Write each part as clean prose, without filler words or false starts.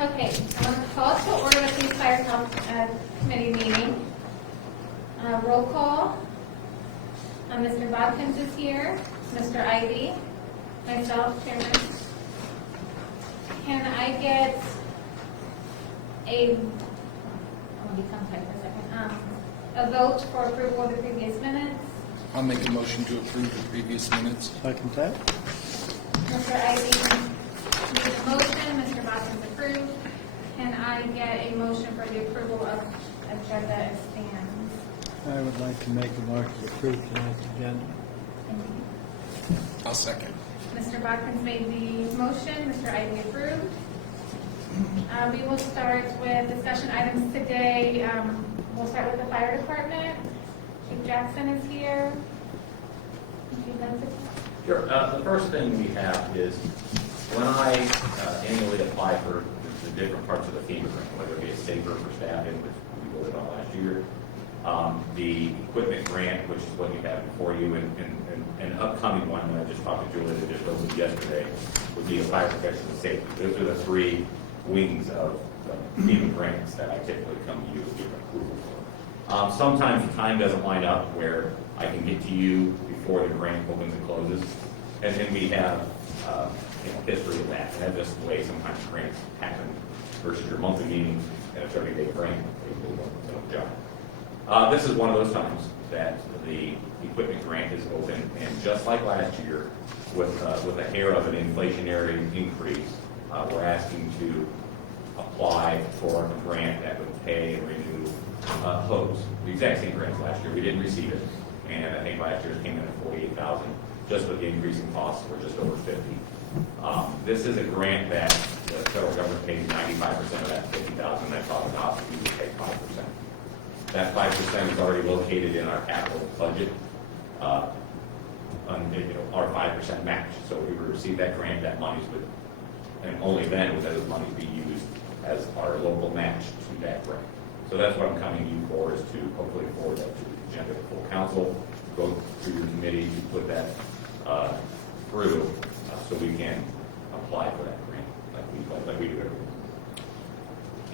Okay, I'm going to call to order the Police Fire Committee meeting. Roll call. Mr. Bodkins is here. Mr. Ivy. Myself, Chairman. Can I get a vote for approval of the previous minutes? I'll make a motion to approve the previous minutes. Second that. Mr. Ivy made a motion, Mr. Bodkins approved. Can I get a motion for the approval of agenda as stands? I would like to make a motion to approve tonight's agenda. Thank you. I'll second. Mr. Bodkins made the motion, Mr. Ivy approved. We will start with discussion items today. We'll start with the fire department. Chief Jackson is here. If you'd like to. Sure. The first thing we have is when I annually apply for the different parts of the FEMA grant, whether it be a safer for staffing, which we voted on last year, the equipment grant, which is what you have before you, and an upcoming one that I just talked to Julie that just opened yesterday, would be a fire protection and safety. Those are the three wings of FEMA grants that I typically come to you to give approval for. Sometimes the time doesn't line up where I can get to you before the grant opens and closes, and then we have history of that, and that's just the way sometimes grants happen versus your monthly meeting and a 30-day grant. This is one of those times that the equipment grant is open, and just like last year, with a hair of an inflationary increase, we're asking to apply for a grant that would pay and renew hose. The exact same grant as last year. We didn't receive it, and I think last year's came in at $48,000. Just with the increase in costs, we're just over $50,000. This is a grant that the federal government pays 95% of that $50,000. That costs us, we would pay 5%. That 5% is already located in our capital budget, our 5% match. So if we were to receive that grant, that money would, and only then would those monies be used as our local match to that grant. So that's what I'm coming to you for, is to hopefully forward that to the agenda of the full council, go through your committee to put that through so we can apply for that grant like we do every year.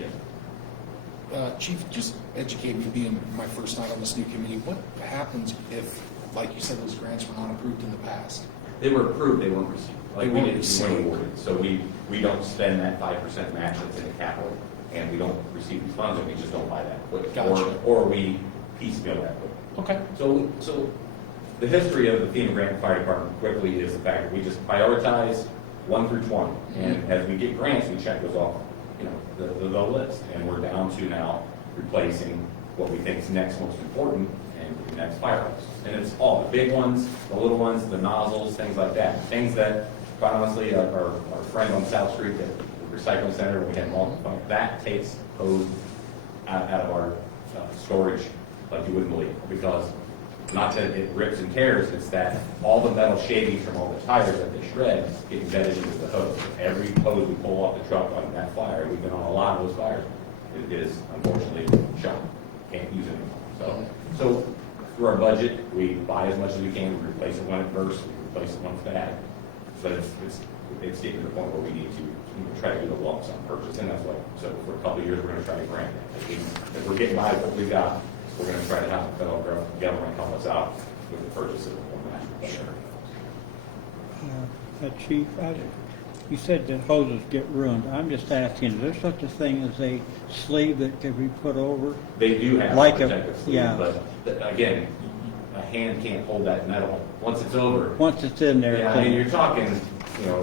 Yeah. Chief, just educate me, being my first night on this new committee, what happens if, like you said, those grants were not approved in the past? They were approved, they weren't received. Like They we weren't didn't received. win awarded. So we don't spend that 5% match that's in the capital, and we don't receive these funds, and we just don't buy that equipment. Gotcha. Or we piecemeal that equipment. Okay. So the history of the FEMA grant fire department quickly is the fact that we just prioritize 1 through 20. And as we get grants, we check those off, the list. And we're down to now replacing what we think is next most important and the next fire hose. And it's all the big ones, the little ones, the nozzles, things like that. Things that, quite honestly, our friend on South Street, the recycling center, we had multiple, that takes hose out of our storage like you wouldn't believe. Because not that it rips and tears, it's that all the metal shavings from all the tires that they shred get embedded into the hose. Every hose we pull off the truck on that fire, we've been on a lot of those fires, it is unfortunately shot. Can't use it anymore. So through our budget, we buy as much as we can, we replace it when it bursts, we replace it when it's bad. But it's getting to the point where we need to try to do a lump sum purchase, and that's what, so for a couple of years, we're gonna try to grant that. If we're getting by with what we've got, we're going to try to have the federal government help us out with the purchase of the national. Chief, you said that hoses get ruined. I'm just asking, is there such a thing as a sleeve that can be put over? They do have Like a protective sleeve, yeah. but again, a hand can't hold that metal once it's over. Once it's in there. Yeah, I mean, you're talking,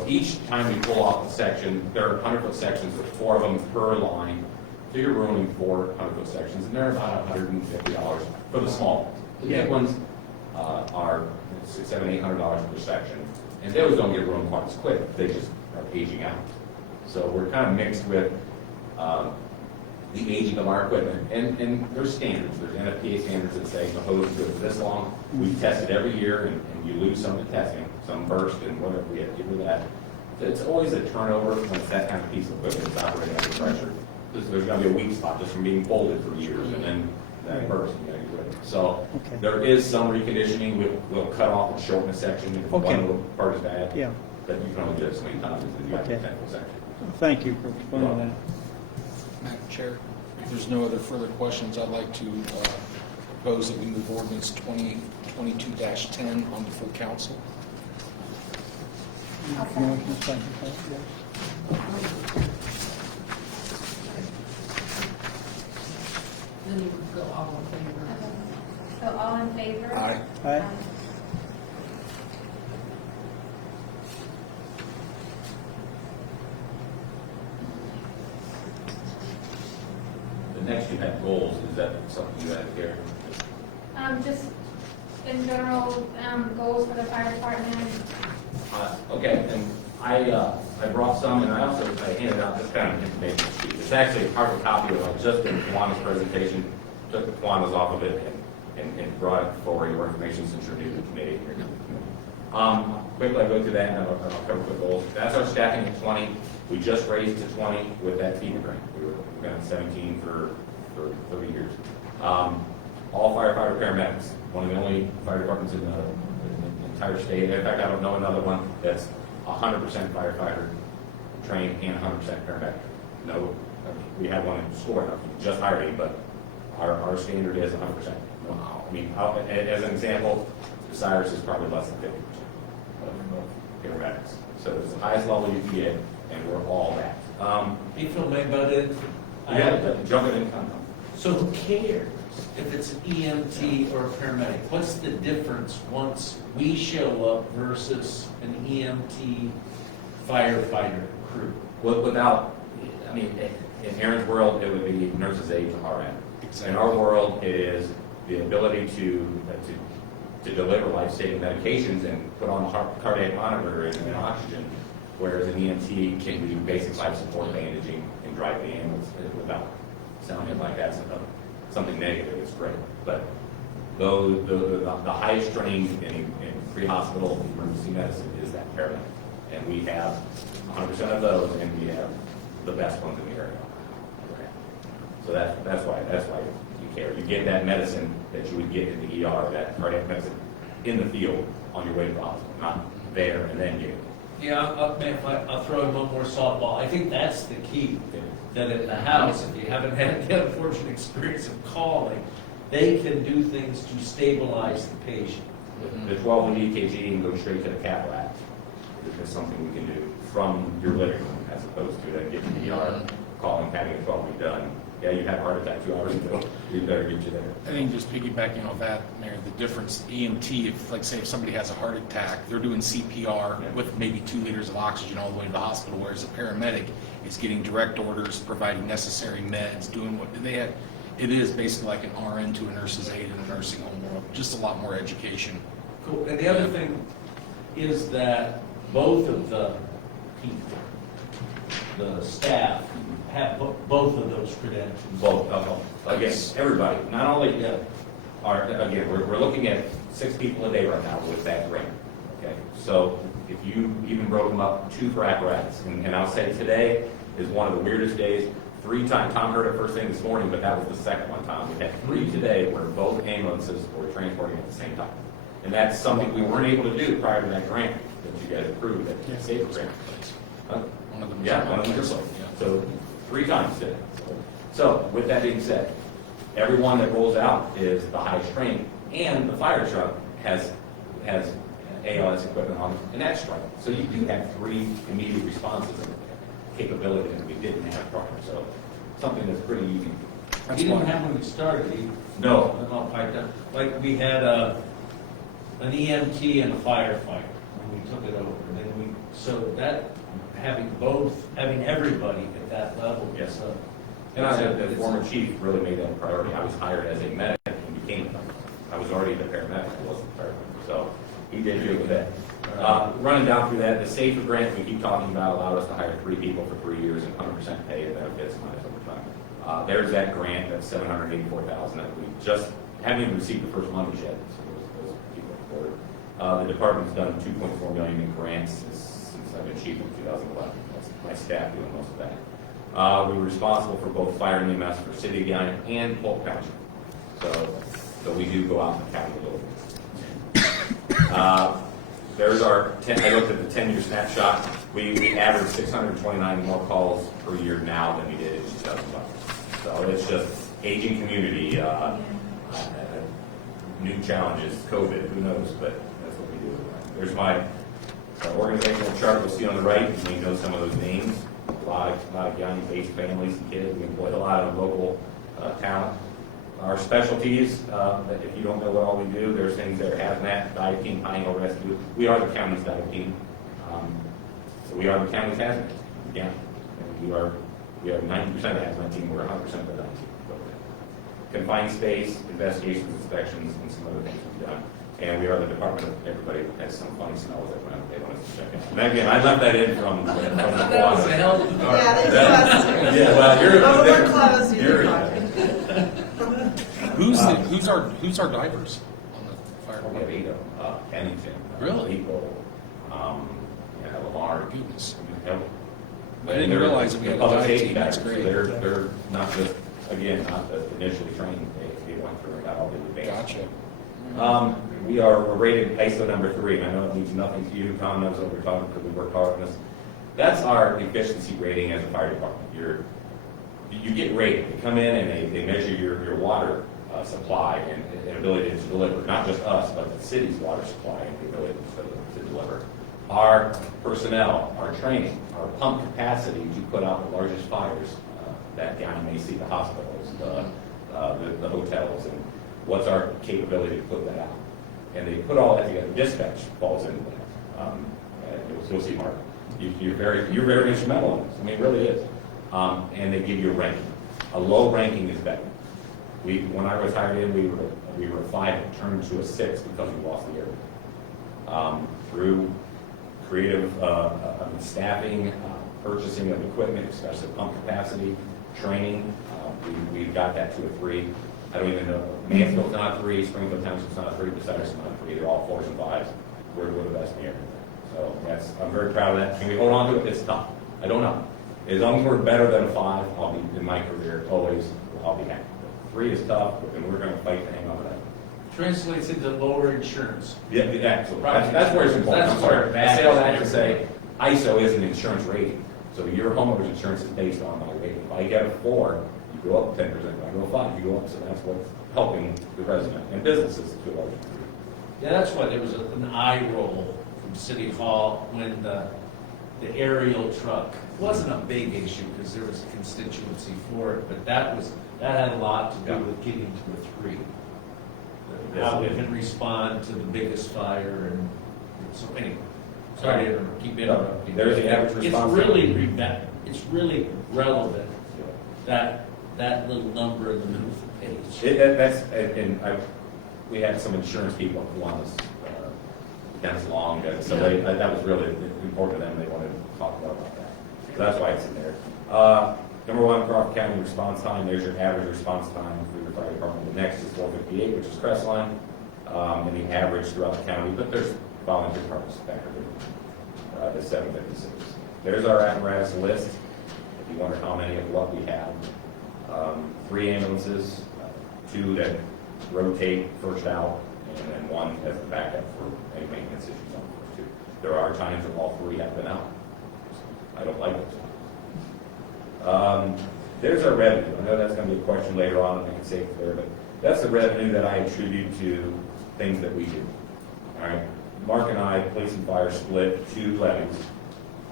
each time you pull off the section, there are 100-foot sections with 4 of them per line. So you're ruining 4 100-foot sections, and they're about $150 for the small ones. The big ones are $700, $800 per section, and those don't get ruined quite as quick. They just are aging out. So we're kind of mixed with the aging of our equipment, and there's standards. There's NFPA standards that say the hose goes this long. We test it every year, and you lose some in testing, some burst, and whatever we have to do with that. So it's always a turnover when it's that kind of piece of equipment that's operating under pressure. There's going to be a weak spot just from being folded for years, and then that burst. So there is some reconditioning. We'll cut off and shorten a section if one of the part is bad. Yeah. But you can only do it so many times, and you have to Okay. tackle section. Thank you for explaining that. Madam Chair, if there's no other further questions, I'd like to propose that we move ordinance 2022-10 on to full council. I'll second. Motion second, yes. Then you would go all in favor. So all in favor? Aye. Aye. The next you had goals, is that something you had here? Just in general, goals for the fire department. Okay, and I brought some, and I handed out this kind of information sheet. It's actually a hard copy of just in Kwana's presentation, took the Kwana's off of it and brought it for your information since you're new to the committee. Quickly, I go through that and I'll cover the goals. That's our staffing at 20. We just raised to 20 with that FEMA grant. We've been at 17 for 30 years. All firefighter paramedics, one of the only fire departments in the entire state. In fact, I don't know another one that's 100% firefighter trained and 100% paramedic. No, we have one in Score, just hired him, but our standard is 100%. I mean, as an example, Cyrus is probably less than 50% of paramedics. So it's the highest level you can get, and we're all that. You feel bad about it? Jump it in. So who cares if it's an EMT or a paramedic? What's the difference once we show up versus an EMT firefighter crew? Without, I mean, in Aaron's world, it would be nurse's aide to RN. In our world, it is the ability to deliver life-saving medications and put on a cardiac monitor and oxygen, whereas an EMT can do basic life support, bandaging, and drive the ambulance without sounding like that's something negative. It's great, but the highest trained in pre-hospital emergency medicine is that paramedic, and we have 100% of those, and we have the best ones in the area. Okay. So that's why you care. You get that medicine that you would get in the ER, that cardiac medicine, in the field on your way to the hospital, not there and then get it. Yeah, I'll throw in one more softball. I think that's the key, that at the house, if you haven't had the unfortunate experience of calling, they can do things to stabilize the patient. The 12 EKG and go straight to the cath lab is something we can do from your living room as opposed to then getting to the ER, calling, having a 12 be done. Yeah, you had a heart attack 2 hours ago. We better get you there. I think just piggybacking on that, Mayor, the difference, EMT, if, like, say, if somebody has a heart attack, they're doing CPR with maybe 2 liters of oxygen all the way to the hospital, whereas a paramedic is getting direct orders, providing necessary meds, doing what they have. It is basically like an RN to a nurse's aide in a nursing home world, just a lot more education. Cool. And the other thing is that both of the people, the staff, have both of those credentials. Both, again, everybody, not only we're looking at 6 people a day right now with that grant, okay? So if you even broke them up 2 for apparatus, and I'll say today is one of the weirdest days. 3 times, Tom heard it first thing this morning, but that was the second one, Tom. We had 3 today where both ambulances were transporting at the same time. And that's something we weren't able to do prior to that grant that you guys approved, that SAFER grant. One of them. Yeah, one of them is like, so 3 times today. So with that being said, everyone that rolls out is the highest trained, and the fire truck has ALS equipment on it, and that's strike. So you do have 3 immediate responses and capability that we didn't have prior. So something that's pretty easy. We didn't have when we started. No. I'll pipe down. Like we had an EMT and a firefighter when we took it over. And then so that having everybody at that level. Yes. And I said the former chief really made that a priority. I was hired as a medic and became a medic. I was already the paramedic. I wasn't the paramedic. So he did really good with that. Running down through that, the SAFER grant we keep talking about allowed us to hire 3 people for 3 years and 100% pay and benefits minus overtime. There's that grant, that's $784,000 that we just haven't even received the first money yet. So those people forward. The department's done $2.4 million in grants since I've been chief in 2011. That's my staff doing most of that. We were responsible for both fire and EMS for City of Guyana and Polk County. So we do go out and capital buildings. There's our 10, I looked at the 10-year snapshot. We average 629 more calls per year now than we did in 2005. So it's just aging community, new challenges, COVID, who knows, but that's what we do. There's my organizational chart you'll see on the right. You may know some of those names. A lot of young aged families and kids. We employ a lot of local talent. Our specialties, if you don't know what all we do, there's things that are hazmat, dive team, Pioneer Rescue. We are the county's dive team. So we are the county's hazmat. Yeah. And we are 90% of the hazmat team, we're 100% of the dive team. Confined space, investigations, inspections, and some other things we've done. And we are the department of everybody has some funny smells that when they want us to check in. And again, I left that in from the That was a hell of a car. Yeah, they Yeah, well, you're. Oh, we're close, You're. Who's our divers on the fire We have department? 8 Pennington. Really? People, Lamar. Goodness. Yep. I didn't They're- realize that we had a public dive safety team. That's divers. great. They're not just, again, not the initially trained, they went through and got all the advanced. Gotcha. We're rated ISO number 3, and I know it means nothing to you, Tom knows what we're talking, because we work hard on this. That's our efficiency rating as a fire department. You get rated, they come in and they measure your water supply and ability to deliver, not just us, but the city's water supply and the ability to deliver. Our personnel, our training, our pump capacity to put out the largest fires that down may see the hospitals, the hotels, and what's our capability to put that out. And they put all that together. Dispatch falls into that. You'll see, Mark. You're very instrumental in this. I mean, it really is. And they give you a ranking. A low ranking is better. When I was hired in, we were a 5, it turned to a 6 because we lost the area. Through creative staffing, purchasing of equipment, especially pump capacity, training, we've got that to a 3. I don't even know. Mansfield's not a 3, Springfield Township's not a 3, Bucyrus is not a 3. They're all 4s and 5s. We're the best in the area. So I'm very proud of that. Can we hold on to it? It's tough. I don't know. As long as we're better than a 5, I'll be, in my career, always, I'll be happy. 3 is tough, and we're going to fight to hang on to that. Translates into lower insurance. Yeah, absolutely. That's where it's important. I'm That's where sorry. it I say all that to matters. say, ISO is an insurance rating. So your homeowner's insurance is based on my rating. If I get a 4, you go up 10%. If I go 5, you go up. So that's what's helping the resident and businesses to a large degree. Yeah, that's why there was an eye roll from City Hall when the aerial truck wasn't a big issue because there was a constituency for it, but that had a lot to do with getting to a 3. How we can respond to the biggest fire and so anyway. Sorry to keep interrupting. There's the average response time. It's really relevant, that little number in the middle of the page. We had some insurance people who on us, Dennis Long, so that was really important to them. They wanted to talk about that. So that's why it's in there. Number 1, Crawford County response time. There's your average response time for your fire department. The next is 458, which is Crestline, and the average throughout the county. But there's volunteer departments factored in. The 756. There's our apparatus list. If you wonder how many of what we have, 3 ambulances, 2 that rotate first out, and then 1 as a backup for any maintenance issues on the first 2. There are times when all 3 have been out. I don't like those. There's our revenue. I know that's going to be a question later on, and I can say it there, but that's the revenue that I attribute to things that we do. All right. Mark and I, police and fire, split 2 levies,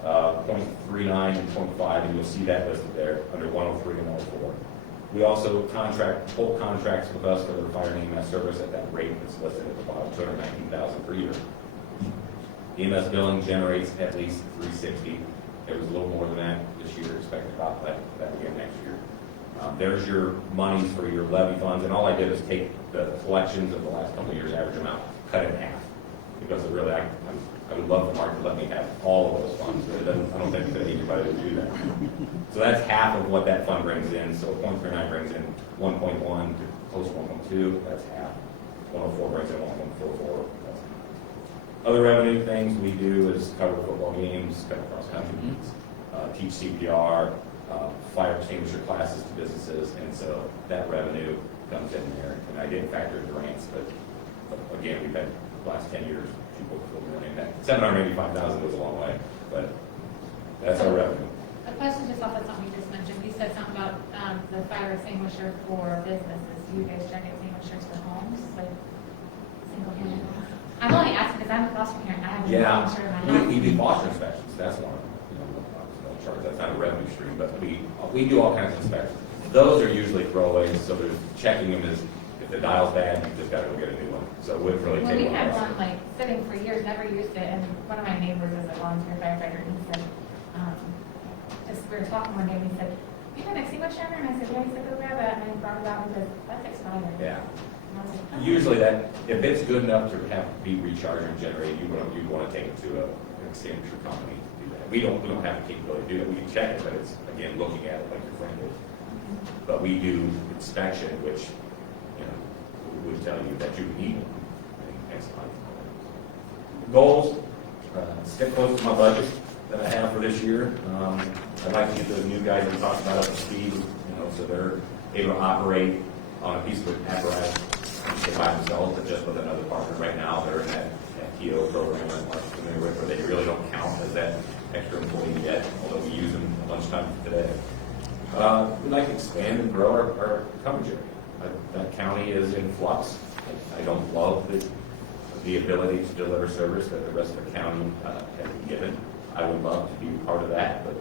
0.39 and 0.5, and you'll see that listed there under 103 and 104. We also pull contracts with us for the fire and EMS service at that rate that's listed at the bottom, $219,000 per year. EMS billing generates at least $360. It was a little more than that this year. Expect about that again next year. There's your monies for your levy funds, and all I did is take the collections of the last couple of years' average amount, cut it in half, because really I would love the market to let me have all of those funds, but I don't think that anybody would do that. So that's half of what that fund brings in. So 0.39 brings in 1.1 to close to 1.2. That's half. 104 brings in 1.44. That's half. Other revenue things we do is cover football games, cover cross country meets, teach CPR, fire extinguisher classes to businesses, and so that revenue comes in there. And I didn't factor in grants, but again, we've had the last 10 years people feel more impact. 785,000 goes a long way, but that's our revenue. A question just off of something you just mentioned. You said something about the fire extinguisher for businesses. Do you guys check extinguishers for homes, like single family homes? I'm only asking because I'm a foster parent. I have an Yeah, extinguisher in my house. we do foster inspections, that's one, no charge, that's not a revenue stream, but we do all kinds of inspections. Those are usually throwaways, so there's checking them is, if the dial's bad, you just gotta go get a new one, so it wouldn't really Well, take. we long. had one like sitting for years, never used it, and one of my neighbors is a volunteer firefighter, and he said, just we were talking one day, and he said, "You have an extinguisher?" And I said, "Yeah." He said, "Go grab it," and I brought it out, and he said, "That's expired." Yeah, And I was like, "Oh." usually that, if it's good enough to have to be recharged and generated, you'd wanna take it to an extinguisher company to do that. We don't have the capability to do that, we can check it, but it's, again, looking at it like your friend did. But we do inspection, which, would tell you that you need it. Next slide. Goals, stick close to my budget that I have for this year. I'd like to get those new guys we talked about up to speed, so they're able to operate on a piece of apparatus by themselves, but just with another partner. Right now, they're in that PO program I'm familiar with, where they really don't count as that extra employee yet, although we use them a bunch of times today. We'd like to expand and grow our coverage area. That county is in flux. I don't love the ability to deliver service that the rest of the county has been given. I would love to be part of that, but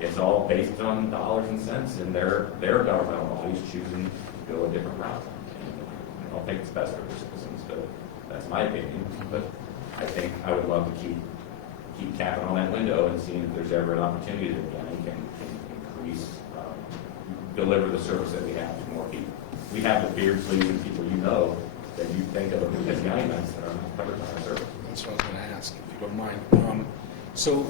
it's all based on dollars and cents, and their governmental bodies choosing to go a different route. And I don't think it's best for their citizens, but that's my opinion. But I think I would love to keep tapping on that window and seeing if there's ever an opportunity that the county can increase, deliver the service that we have to more people. We have the Beardsley and people that you think of as young events that are not covered by our service. That's what I was going to ask, if you don't mind. So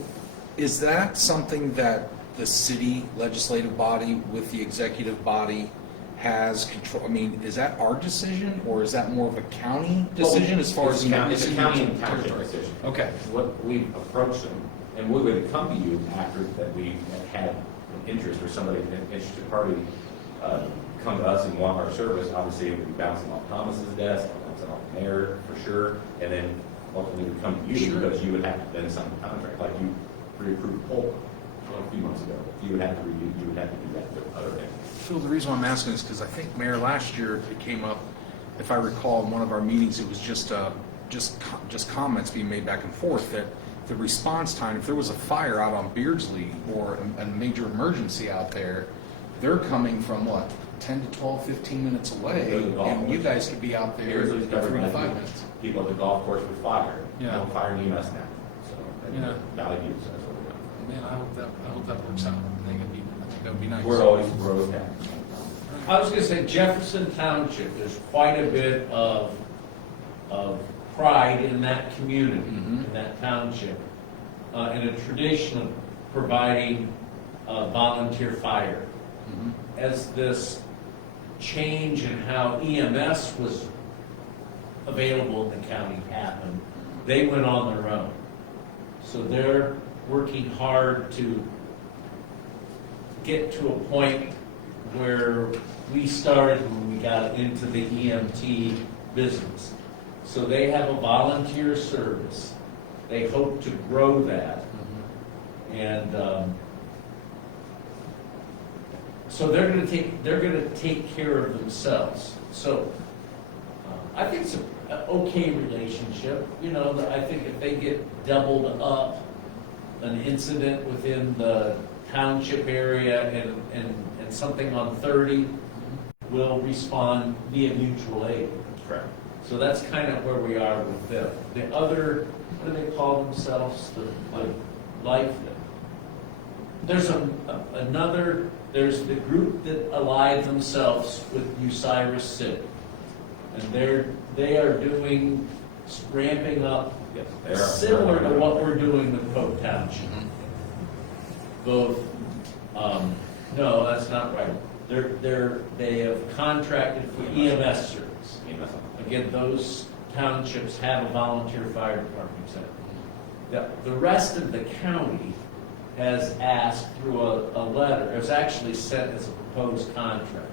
is that something that the city legislative body with the executive body has control? I mean, is that our decision, or is that more of a county decision as far as? It's a county and township territory? decision. Okay. What we've approached them, and we would come to you after that we had an interest or somebody, an interested party, come to us and want our service. Obviously, it would be bouncing off Thomas's desk, bouncing off the mayor for sure, and then ultimately would come to you Sure. because you would have to then sign the contract, like you pre-approved Polk a few months ago. You would have to do that with other things. Phil, the reason why I'm asking is because I think, Mayor, last year it came up, if I recall, in one of our meetings, it was just comments being made back and forth that the response time, if there was a fire out on Beardsley or a major emergency out there, they're coming from what, 10 to 12, 15 minutes away, Go to the golf and you course. guys could be out there Beardsley's in covered 3 to by 5 people. minutes. People at the golf course with fire. Yeah. No fire and EMS now. So, Yeah. Valley View, so that's what we're doing. Man, I hope that works out. I think that would be nice. We're always okay. I was gonna say Jefferson Township, there's quite a bit of pride in that community, in that township, and a tradition of providing volunteer fire. As this change in how EMS was available in the county happened, they went on their own. So they're working hard to get to a point where we started when we got into the EMT business. So they have a volunteer service. They hope to grow that. And so they're going to take care of themselves. So I think it's an okay relationship. I think if they get doubled up an incident within the township area and something on 30 will respond via mutual aid. Correct. So that's kind of where we are with them. The other, what do they call themselves? The life. There's there's the group that allied themselves with Osiris City. And they are doing, ramping up Yes, they are. similar to what we're doing with Polk Township. Both, no, that's not right. They have contracted for EMS service. EMS. Again, those townships have a volunteer fire department center. The rest of the county has asked through a letter, it was actually sent as a proposed contract.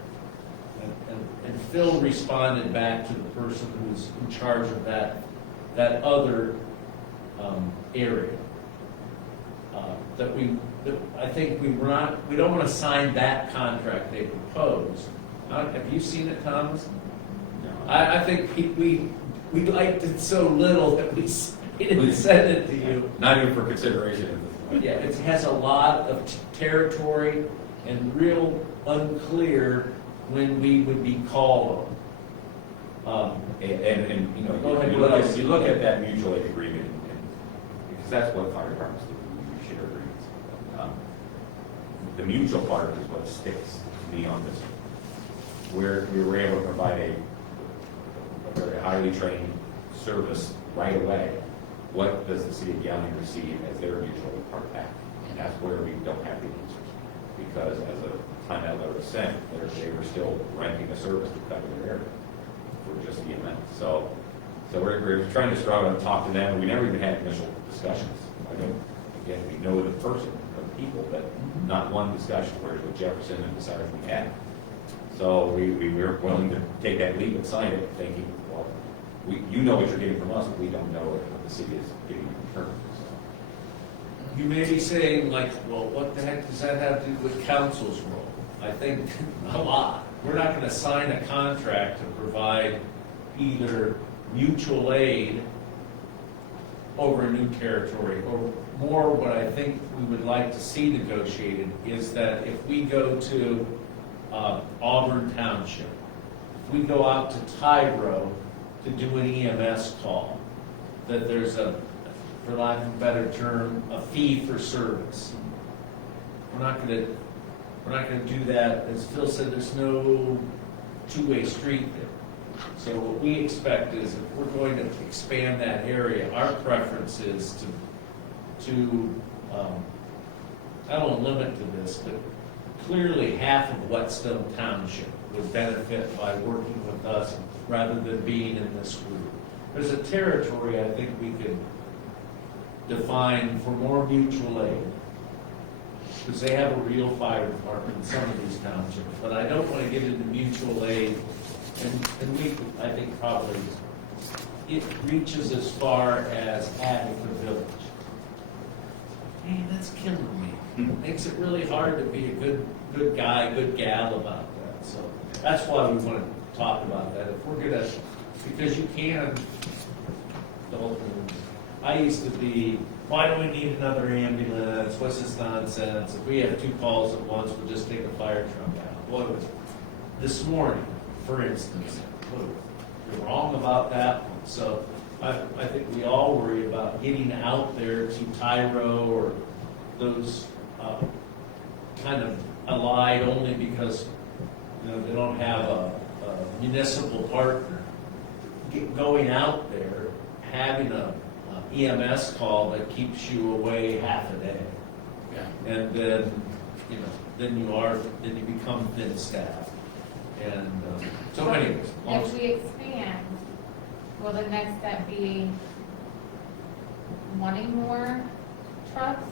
And Phil responded back to the person who's in charge of that other area. That I think we don't want to sign that contract they proposed. Have you seen it, Thomas? I think we liked it so little that we didn't send it to you. Not even for consideration at this point. Yeah, it has a lot of territory and real unclear when we would be called on. And, you know, Go ahead, you what look else? at, you look at that mutual aid agreement, and, because that's what fire departments do, we share agreements. The mutual part is what sticks to me on this. Where we were able to provide a very highly trained service right away. What does the city of Galveston receive as their mutual aid part back? And that's where we don't have the answers. Because as a time that letter was sent, they were still renting a service to cover their area for just the event. So we're trying to struggle and talk to them. We never even had initial discussions. I mean, again, we know the person, the people, but not one discussion, whereas with Jefferson and the Cyrus we had. So we were willing to take that leap and sign it, thinking, well, you know what you're getting from us, but we don't know what the city is getting in return. So. You may be saying like, well, what the heck does that have to do with council's role? I think a lot. We're not going to sign a contract to provide either mutual aid over a new territory, or more what I think we would like to see negotiated is that if we go to Auburn Township, if we go out to Tyro to do an EMS call, that there's a, for lack of a better term, a fee for service. We're not gonna do that. As Phil said, there's no two-way street there. So what we expect is if we're going to expand that area, our preference is to I don't limit to this, but clearly half of Whetstone Township would benefit by working with us rather than being in this group. There's a territory I think we could define for more mutual aid, because they have a real fire department in some of these townships, but I don't want to get into mutual aid, and we, I think probably, it reaches as far as Attica Village. Man, that's killing me. Makes it really hard to be a good guy, good gal about that. So that's why we want to talk about that. If we're gonna, because you can, I used to be, why do we need another ambulance? What's this nonsense? If we have two calls at once, we'll just take a fire truck out. What was this morning, for instance? You're wrong about that one. So I think we all worry about getting out there to Tyro or those kind of allied only because they don't have a municipal partner. Going out there, having a EMS call that keeps you away half a day, Yeah. and then you become thin staffed. And so anyways, If we expand, will the next step be wanting more trucks?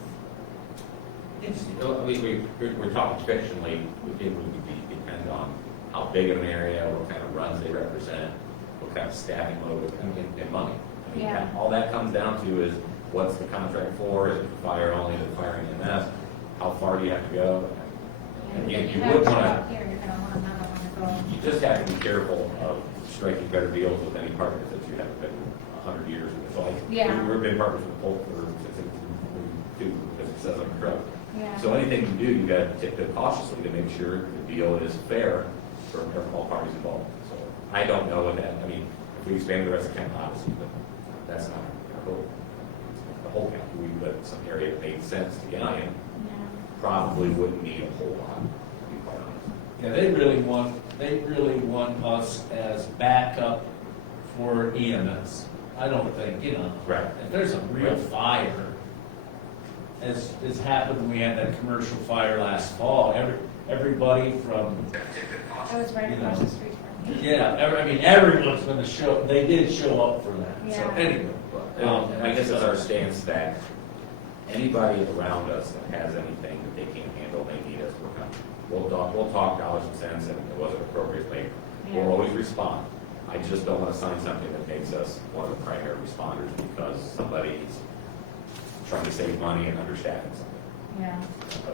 We're talking fictionally, it would depend on how big of an area, what kind of runs they represent, what kind of staffing load, and money. I mean, Yeah. all that comes down to is, what's the contract for? Is it for fire only, is it fire and EMS? How far do you have to go? And If you have would a want truck here, you're gonna want another one to go. you just have to be careful of striking better deals with any partners that you have been 100 years with. So Yeah. we've been partners with Polk for since 1942, because it says on the truck. Yeah. So anything you do, you got to take it cautiously to make sure the deal is fair for all parties involved. So I don't know what that, I mean, if we expand the rest of county, obviously, but that's not our goal. The whole county, we let some area that made sense to Galleon, Yeah. probably wouldn't need a whole lot, to be quite honest. yeah, they really want us as backup for EMS. I don't think, Right. if there's a real Right. fire, as happened when we had that commercial fire last fall, everybody from, I was right across the street from you. everyone's gonna show, they did show up for that. So Yeah. anyway. And I guess it's our stance that anybody around us that has anything that they can't handle, they need us to work on. We'll talk dollars and cents, and it wasn't appropriately. Yeah. We'll always respond. I just don't want to sign something that makes us one of the primary responders because somebody's trying to save money and understaffing something. Yeah.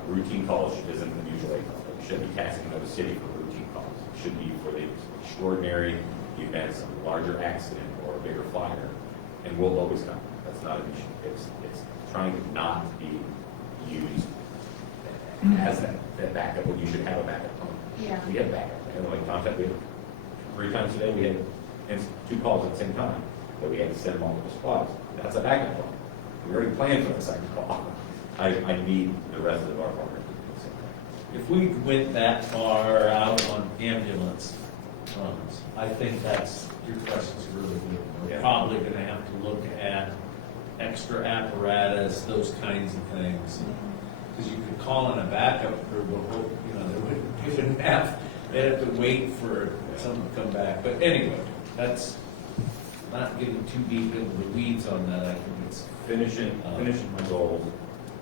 Routine calls isn't the usual aid call. It shouldn't be taxing another city for routine calls. It should be for the extraordinary events, a larger accident or a bigger fire, and we'll always come. That's not an issue. It's trying to not be used as that backup when you should have a backup plan. Yeah. We have backup. And like contact, we had 3 times today, we had 2 calls at the same time, but we had to send multiple squads. That's a backup plan. We already planned for the second call. I need the rest of our partners to do the same thing. If we went that far out on ambulance runs, I think that's, your question's really good. We're Yeah. probably gonna have to look at extra apparatus, those kinds of things. Because you could call in a backup crew, but hope, they wouldn't have, they'd have to wait for someone to come back. But anyway, that's not getting too deep into the weeds on that. I think it's, Finishing my goals,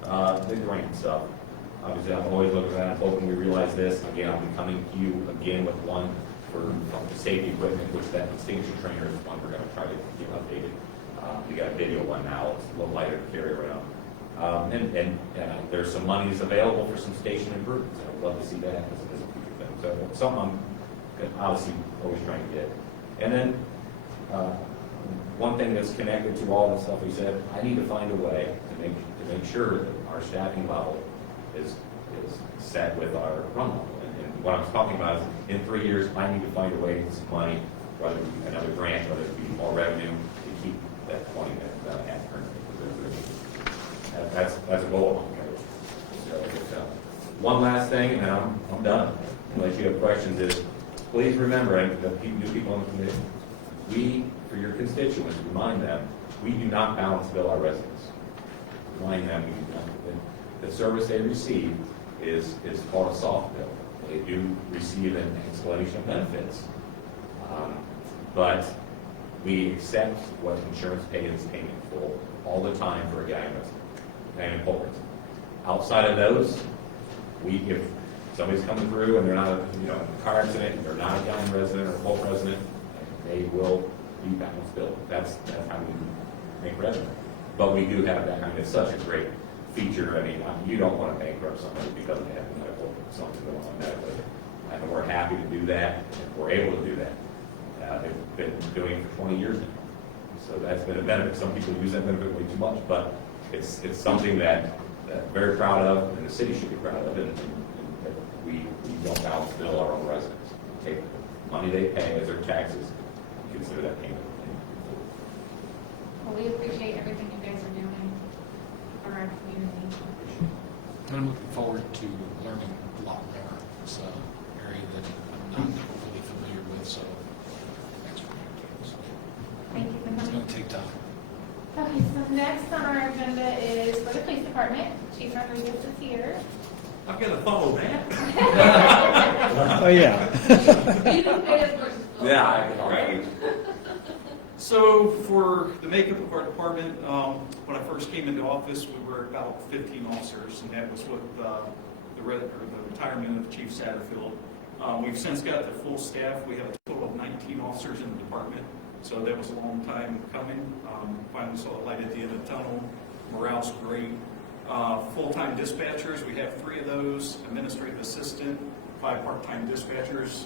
the grant stuff. Obviously, I'm always looking at it, hoping we realize this. Again, I'll be coming to you again with one for the safety equipment, which that extinguisher trainer is one we're gonna try to get updated. We got a video one now, it's a little lighter to carry around. And there's some monies available for some station improvements. I'd love to see that as a future thing. So something I'm obviously always trying to get. And then, one thing that's connected to all the stuff we said, I need to find a way to make sure that our staffing level is set with our run level. And what I'm talking about is in 3 years, I need to find a way to get some money, whether it be another grant, whether it be more revenue, to keep that 20 that I have currently. That's a goal. So, one last thing, and then I'm done. Unless you have questions, is please remember, and the new people on the committee, we, for your constituents, remind them, we do not balance bill our residents. Remind them, the service they receive is called a soft bill. They do receive an explanation of benefits, but we accept what insurance pays is paying in full all the time for a guy in Polk. Outside of those, if somebody's coming through and they're not, in a car accident, and they're not a Guyan resident or a Polk resident, they will be balanced bill. That's how we make revenue. But we do have that. It's such a great feature. You don't want to bankrupt somebody because they have medical something going on medically. And we're happy to do that. If we're able to do that. They've been doing it for 20 years now. So that's been a benefit. Some people use that benefit way too much, but it's something that we're very proud of, and the city should be proud of, and that we don't balance bill our own residents. We take the money they pay as their taxes, and consider that payment. Well, we appreciate everything you guys are doing for our community. I'm looking forward to learning a lot more. It's an area that I'm not really familiar with, so thanks for being Thank you for It's coming. going to take time. Okay, so next on our agenda is for the police department. Chief Rodriguez is here. I've got to follow that. Oh, yeah. You didn't pay us versus. Right. So for the makeup of our department, when I first came into office, we were about 15 officers, and that was with the retirement of Chief Satterfield. We've since got the full staff. We have a total of 19 officers in the department, so that was a long time coming. Finally saw a light at the end of the tunnel. Morale's great. Full-time dispatchers, we have 3 of those. Administrative assistant, 5 part-time dispatchers,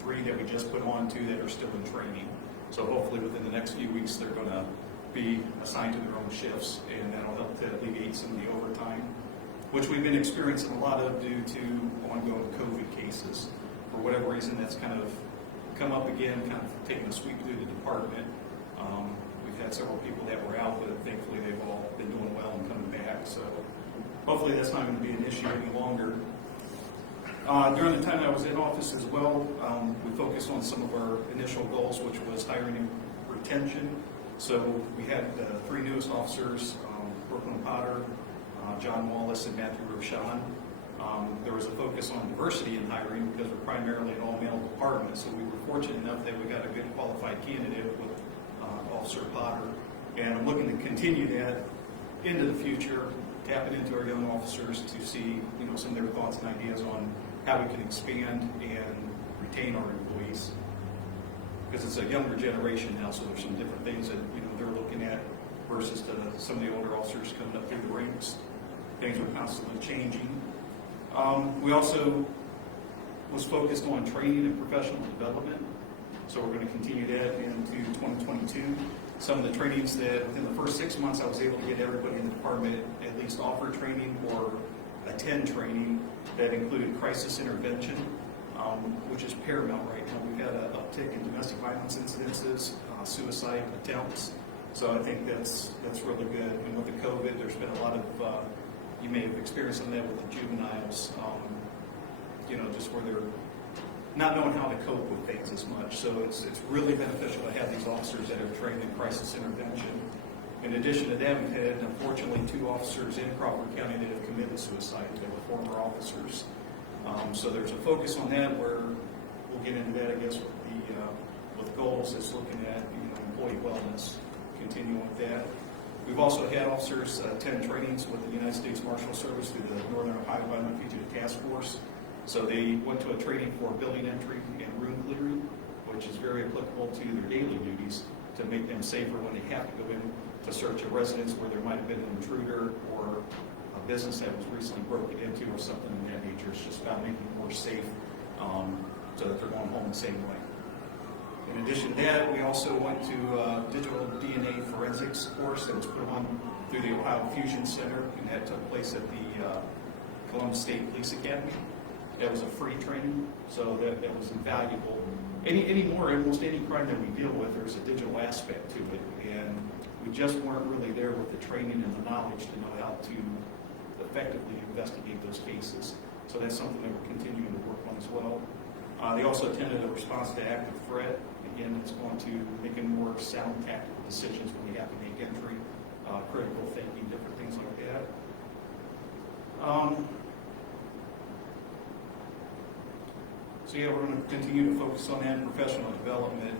3 that we just put on, 2 that are still in training. So hopefully within the next few weeks, they're going to be assigned to their own shifts, and that'll help to alleviate some of the overtime, which we've been experiencing a lot of due to ongoing COVID cases. For whatever reason, that's kind of come up again, kind of taking a sweep through the department. We've had several people that were out, but thankfully they've all been doing well and coming back. So hopefully that's not going to be an issue any longer. During the time I was in office as well, we focused on some of our initial goals, which was hiring and retention. So we had 3 newest officers, Brooklyn Potter, John Wallace, and Matthew Roshan. There was a focus on diversity in hiring because we're primarily an all-male department, so we were fortunate enough that we got a good qualified candidate with Officer Potter. And I'm looking to continue that into the future, tapping into our young officers to see, some of their thoughts and ideas on how we can expand and retain our employees. Because it's a younger generation now, so there's some different things that they're looking at versus some of the older officers coming up through the ranks. Things are constantly changing. We also was focused on training and professional development, so we're going to continue that into 2022. Some of the trainings that within the first 6 months I was able to get everybody in the department at least offer training or attend training that included crisis intervention, which is paramount right now. We've had an uptick in domestic violence incidences, suicide attempts, so I think that's really good. And with the COVID, there's been a lot of, you may have experienced some of that with the juveniles, just where they're not knowing how to cope with things as much. So it's really beneficial to have these officers that are trained in crisis intervention. In addition to that, we've had, unfortunately, 2 officers in Crawford County that have committed suicide. They were former officers. So there's a focus on that where we'll get into that, I guess, with goals. It's looking at employee wellness, continuing with that. We've also had officers attend trainings with the United States Marshal Service through the Northern Ohio Violent Fugitive Task Force. So they went to a training for building entry and room clearing, which is very applicable to their daily duties to make them safer when they have to go in to search a residence where there might have been an intruder or a business that was recently broken into or something of that nature. It's just about making it more safe so that they're going home the same way. In addition to that, we also went to a digital DNA forensics course that was put on through the Ohio Fusion Center, and that took place at the Columbus State Police Academy. That was a free training, so that was invaluable. Almost any crime that we deal with, there's a digital aspect to it, and we just weren't really there with the training and the knowledge to know how to effectively investigate those cases. So that's something that we're continuing to work on as well. They also attended a response to active threat. Again, it's going to making more sound tactical decisions when you have to make entry, critical thinking, different things like that. So yeah, we're going to continue to focus on that in professional development.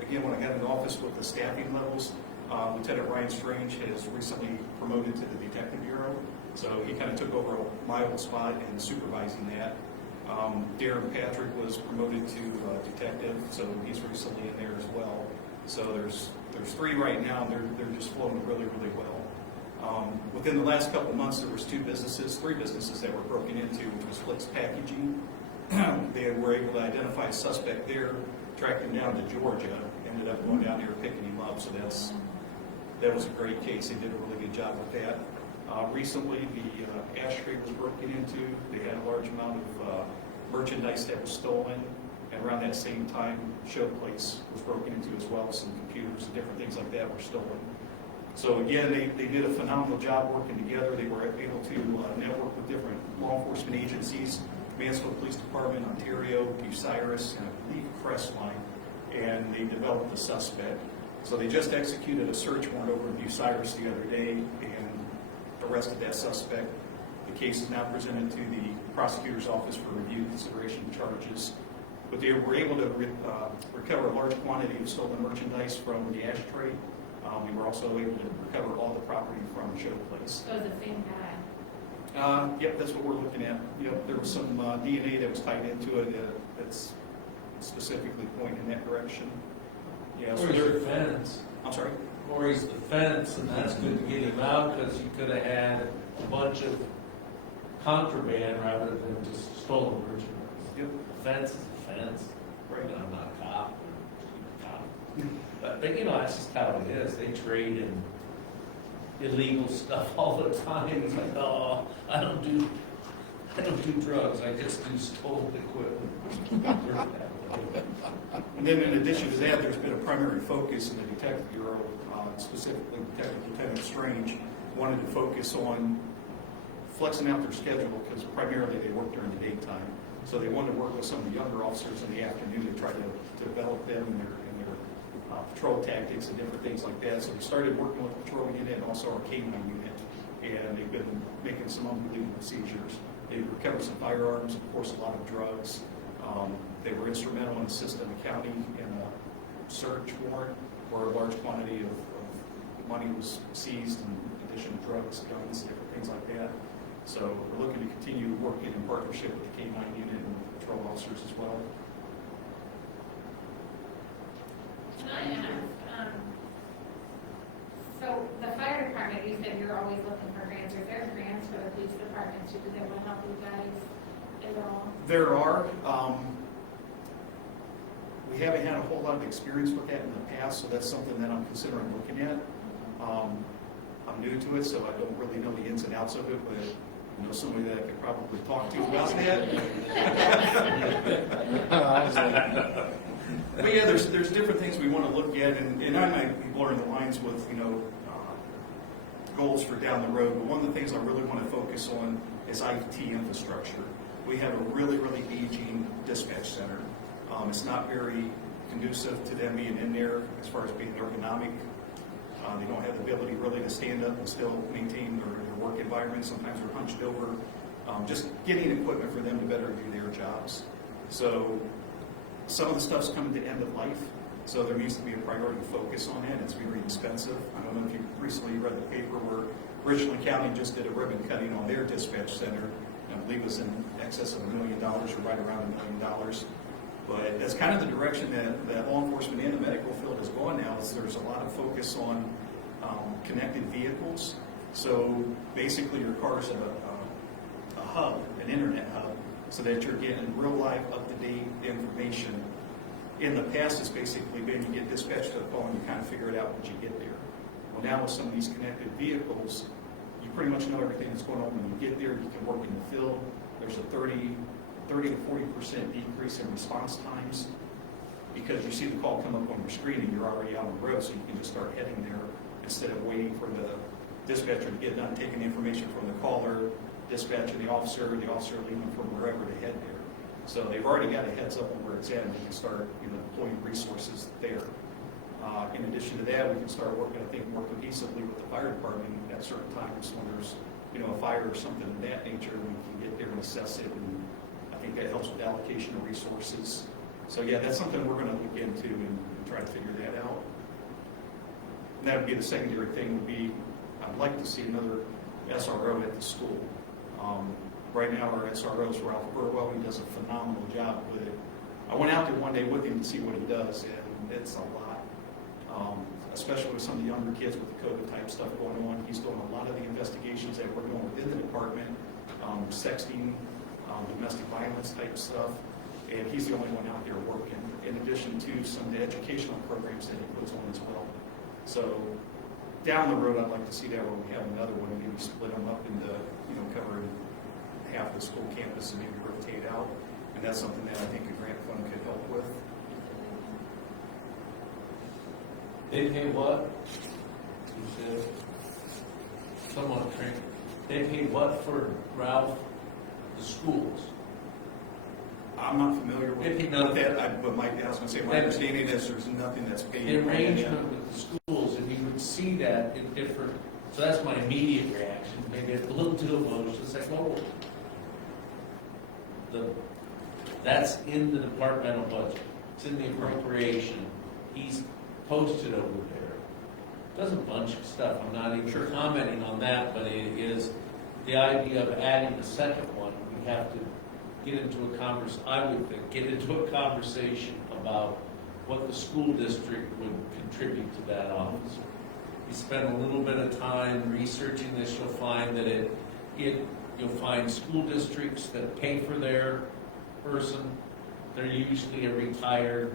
Again, when I got into office with the staffing levels, Lieutenant Ryan Strange has recently promoted to the Detective Bureau. So he kind of took over my old spot in supervising that. Darren Patrick was promoted to detective, so he's recently in there as well. So there's 3 right now. They're just flowing really, really well. Within the last couple of months, there was 3 businesses that were broken into, which was Flex Packaging. They were able to identify a suspect there, track him down to Georgia, ended up going down there picking him up. So that was a great case. They did a really good job with that. Recently, the ashtray was broken into. They had a large amount of merchandise that was stolen, and around that same time, Showplace was broken into as well. Some computers and different things like that were stolen. So again, they did a phenomenal job working together. They were able to network with different law enforcement agencies, Mansfield Police Department, Ontario, Bucyrus, and I believe Crestline, and they developed a suspect. So they just executed a search warrant over in Bucyrus the other day and arrested that suspect. The case is now presented to the prosecutor's office for review and consideration of charges. But they were able to recover a large quantity of stolen merchandise from the ashtray. We were also able to recover all the property from Showplace. So the same guy. Yep, that's what we're looking at. Yep, there was some DNA that was tied into it that's specifically pointing in that direction. Yeah, so Where's your fence? I'm sorry? Corey's the fence, and that's good to get him out, because you could have had a bunch of contraband rather than just stolen merchandise. Yep. A fence is a fence. Right. I'm not a cop. But that's just how it is. They trade in illegal stuff all the time. It's like, oh, I don't do drugs. I just do stolen equipment. And then in addition to that, there's been a primary focus in the Detective Bureau, specifically Detective Lieutenant Strange, wanted to focus on flexing out their schedule because primarily they work during the daytime. So they wanted to work with some of the younger officers in the afternoon to try to develop them in their patrol tactics and different things like that. So we started working with the patrol unit and also our K9 unit, and they've been making some unbelievable seizures. They recovered some firearms, of course, a lot of drugs. They were instrumental in assisting the county in a search warrant where a large quantity of money was seized in addition to drugs, guns, different things like that. So we're looking to continue working in partnership with the K9 unit and patrol officers as well. Can I ask, so said you're always looking for grants. Is there grants for the police department too, that will help you guys at all? There are, we haven't had a whole lot of experience with that in the past, so that's something that I'm considering looking at. I'm new to it, so I don't really know the ins and outs of it, but I know somebody that I could probably talk to about that. But yeah, there's different things we want to look at, and I might be blurring the lines with, goals for down the road, but one of the things I really want to focus on is IT infrastructure. We have a really, really aging dispatch center. It's not very conducive to them being in there as far as being ergonomic. They don't have the ability really to stand up and still maintain their work environment. Sometimes they're hunched over. Just getting equipment for them to better do their jobs. So some of the stuff's coming to end of life, so there needs to be a priority focus on that. It's very expensive. I don't know if you recently read the paper where Richland County just did a ribbon cutting on their dispatch center. I believe it was in excess of $1 million or right around $1 million. But that's kind of the direction that law enforcement and the medical field is going now, is there's a lot of focus on connected vehicles. So basically your car is a hub, an internet hub, so that you're getting real life, up-to-date information. In the past, it's basically been you get dispatched to a call and you kind of figure it out once you get there. Well, now with some of these connected vehicles, you pretty much know everything that's going on when you get there. You can work in the field. There's a 30 to 40% decrease in response times because you see the call come up on your screen and you're already out on the road, so you can just start heading there instead of waiting for the dispatcher to get done taking the information from the caller, dispatching the officer leaving from wherever to head there. So they've already got a heads up on where it's at, and we can start deploying resources there. In addition to that, we can start working, I think, more cohesively with the fire department at certain times when there's a fire or something of that nature. We can get there and assess it, and I think that helps with allocation of resources. So yeah, that's something we're going to look into and try to figure that out. And that would be the secondary thing. Would be I'd like to see another SRO at the school. Right now, our SRO is Ralph Burwell. He does a phenomenal job with it. I went out there one day with him to see what he does, and it's a lot. Especially with some of the younger kids with the COVID type stuff going on. He's doing a lot of the investigations that we're doing within the department, sexting, domestic violence type stuff, and he's the only one out there working, in addition to some of the educational programs that he puts on as well. So down the road, I'd like to see that where we have another one, maybe split them up into, covering half the school campus and maybe rotate out, and that's something that I think a grant fund could help with. They pay what? You said, someone trained, they pay what for Ralph, the schools? I'm not familiar If you with know that, but I was going to say, my understanding is there's nothing that's paid. The arrangement with the schools, and you would see that in different, so that's my immediate reaction, maybe it's a little too emotional, it's like, oh, that's in the departmental budget, it's in the appropriation, he's posted over there. Does a bunch of stuff, I'm not even commenting on that, but it is the idea of adding a second one, we have to get into a conversation about what the school district would contribute to that office. You spend a little bit of time researching this, you'll find that you'll find school districts that pay for their person. They're usually a retired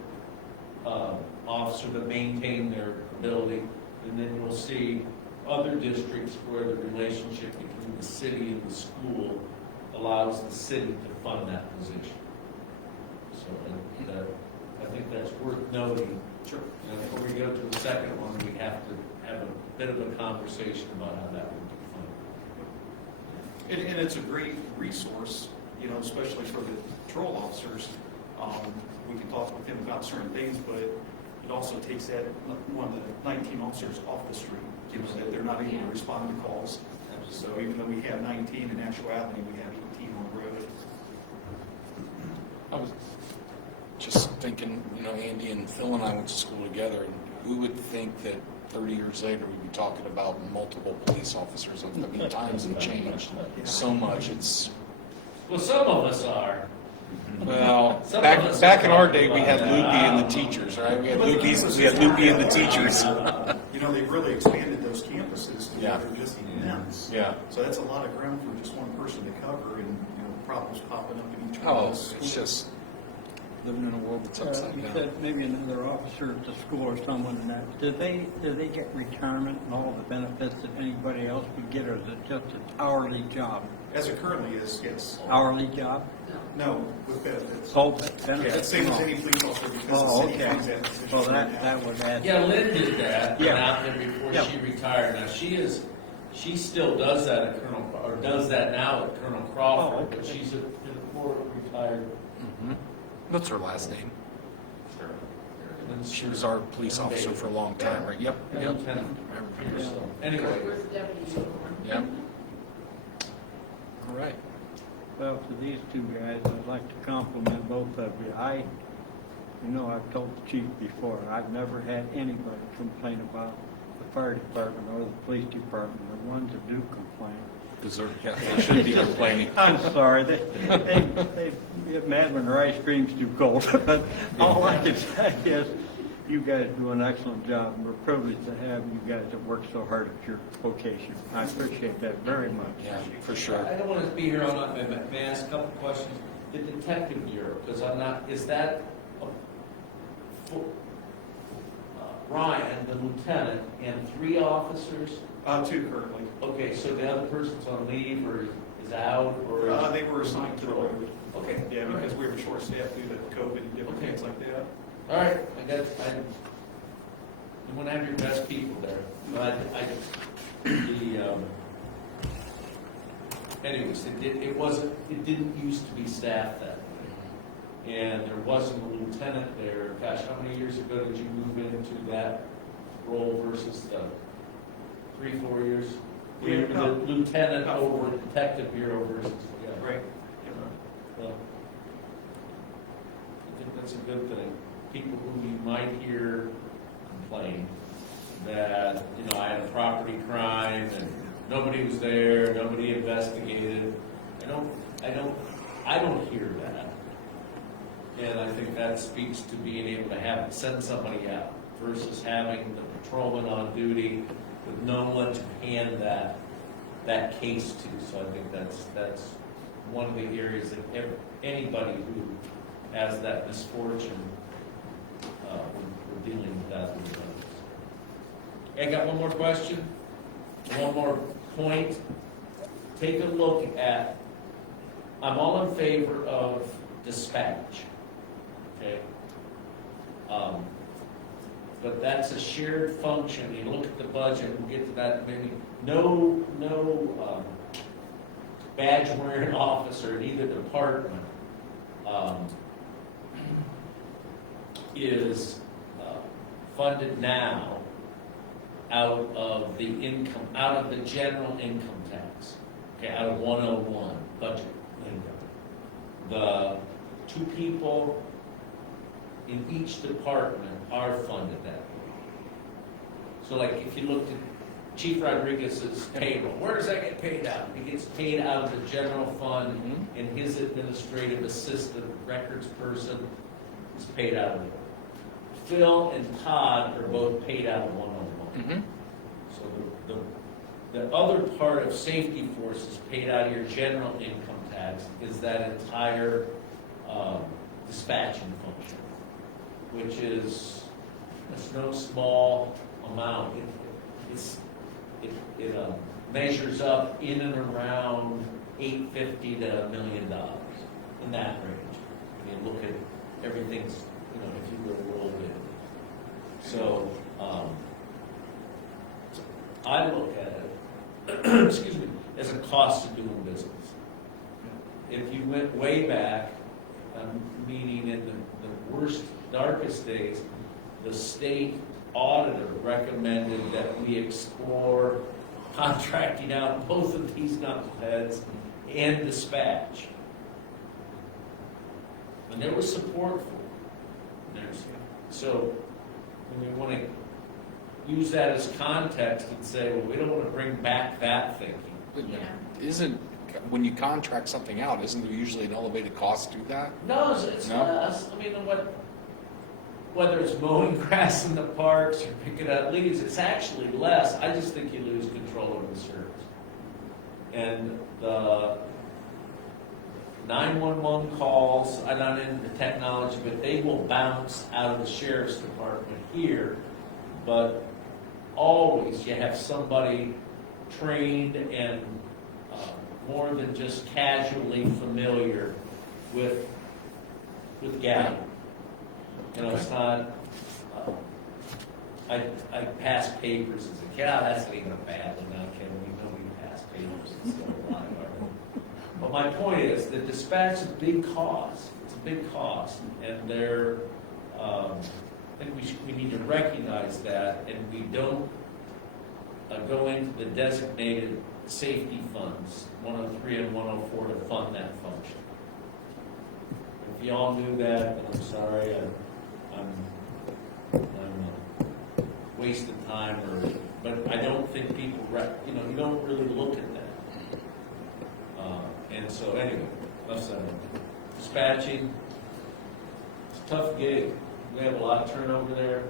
officer to maintain their building, and then you'll see other districts where the relationship between the city and the school allows the city to fund that position. So I think that's worth noting. Sure. And before we go to the second one, we have to have a bit of a conversation about how that would be funded. And it's a great resource, especially for the patrol officers. We can talk with them about certain things, but it also takes that one of the 19 officers off the street. That they're not able to respond to calls. So even though we have 19, in actuality, we have 18 on the road. I was just thinking, Andy and Phil and I went to school together, and who would think that 30 years later we'd be talking about multiple police officers? I mean, times have changed so much. Well, some of us are. Well, Some of us back in are our day, we had talking Loopy about and the teachers, right? We had Loopy and the teachers. You know, they've really expanded those campuses to Yeah. where they're just immense. Yeah. So that's a lot of ground for just one person to cover, and, you know, problems popping up in each one Oh, of those it's schools. just living in a world that's upside You down. said maybe another officer at the school or someone in that, do they get retirement and all the benefits that anybody else would get, or is it just an hourly job? As it currently is, yes. Hourly job? No, with benefits. Oh, Yeah, benefits. it's same as any police officer because the Oh, city okay. funds that position. Well, right that now. would add. Yeah, Lynn did that, Yeah. went out there before Yeah. she retired. Now, she still does that at Colonel, or does that now at Colonel Crawford, Oh, but okay. she's a more retired. Mhm. What's her last name? Lynn She was Stewart. our police officer for a long time, right? Yep, Yeah, yep. Lieutenant. Yeah. So, Anyway, Where's the deputy uniform? Yep. All right. Well, to these two guys, I'd like to compliment both of you. You know, I've told the chief before, I've never had anybody complain about the fire department or the police department. The ones that do complain, Deserve, yeah, they should be complaining. I'm sorry, they get mad when their ice cream's too cold, but all I can say is, you guys do an excellent job, and we're privileged to have you guys that work so hard at your vocation. I appreciate that very much. Yeah, for sure. I don't want to be here all night, may I ask a couple questions? The detective bureau, because I'm not, is that Ryan, the lieutenant, and 3 officers? 2 currently. Okay, so the other person's on leave or is out or? They were assigned to the road. Okay. Yeah, because we were short-staffed due to COVID and different Okay. things like that. All right, you want to have your best people there. But anyways, it didn't used to be staffed that way. And there wasn't a lieutenant there. Gosh, how many years ago did you move into that role versus the 3-4 years? Yeah, The lieutenant about over 4. the detective bureau versus, yeah. Right. Well, I think that's a good thing. People who you might hear complain that, you know, I had a property crime and nobody was there, nobody investigated. I don't hear that. And I think that speaks to being able to send somebody out versus having the patrolman on duty with no one to hand that case to. So I think that's one of the areas that anybody who has that misfortune, we're dealing with that. I got one more question, one more point. Take a look at, I'm all in favor of dispatch, okay? But that's a shared function. You look at the budget, we'll get to that maybe. No badge-wearing officer in either department is funded now out of the general income tax, okay, out of 101 budget income. The 2 people in each department are funded that way. So like if you looked at Chief Rodriguez's payroll, where does that get paid out? It gets paid out of the general fund, and his administrative assistant, records person, is paid out of it. Phil and Todd are both paid out of 101. Mhm. So the other part of safety force is paid out of your general income tax is that entire dispatching function, which is, it's no small amount. It measures up in and around $850 to $1 million in that range. You look at everything's, you know, if you were rolled in. So I look at it, excuse me, as a cost of doing business. If you went way back, meaning in the worst, darkest days, the state auditor recommended that we explore contracting out both of these knuckleheads and dispatch. And there was support for it. So when we want to use that as context and say, well, we don't want to bring back that thinking. Isn't, when you contract something out, isn't there usually an elevated cost to that? No, it's No? less. I mean, what, whether it's mowing grass in the parks or picking up leaves, it's actually less. I just think you lose control of the service. And the 911 calls, I'm not into the technology, but they will bounce out of the sheriff's department here. But always you have somebody trained and more than just casually familiar with Gavin. You know, it's not, I passed papers as a kid. Oh, that's not even a bad one. Now, Kevin, we know we passed papers. It's still a lot of our. But my point is, the dispatch is a big cost. It's a big cost, and they're. I think we need to recognize that, and we don't go into the designated safety funds, 103 and 104, to fund that function. If you all knew that, then I'm sorry. I'm wasting time, but I don't think people, you don't really look at that. And so anyway, enough said. Dispatching, it's a tough gig. We have a lot of turnover there.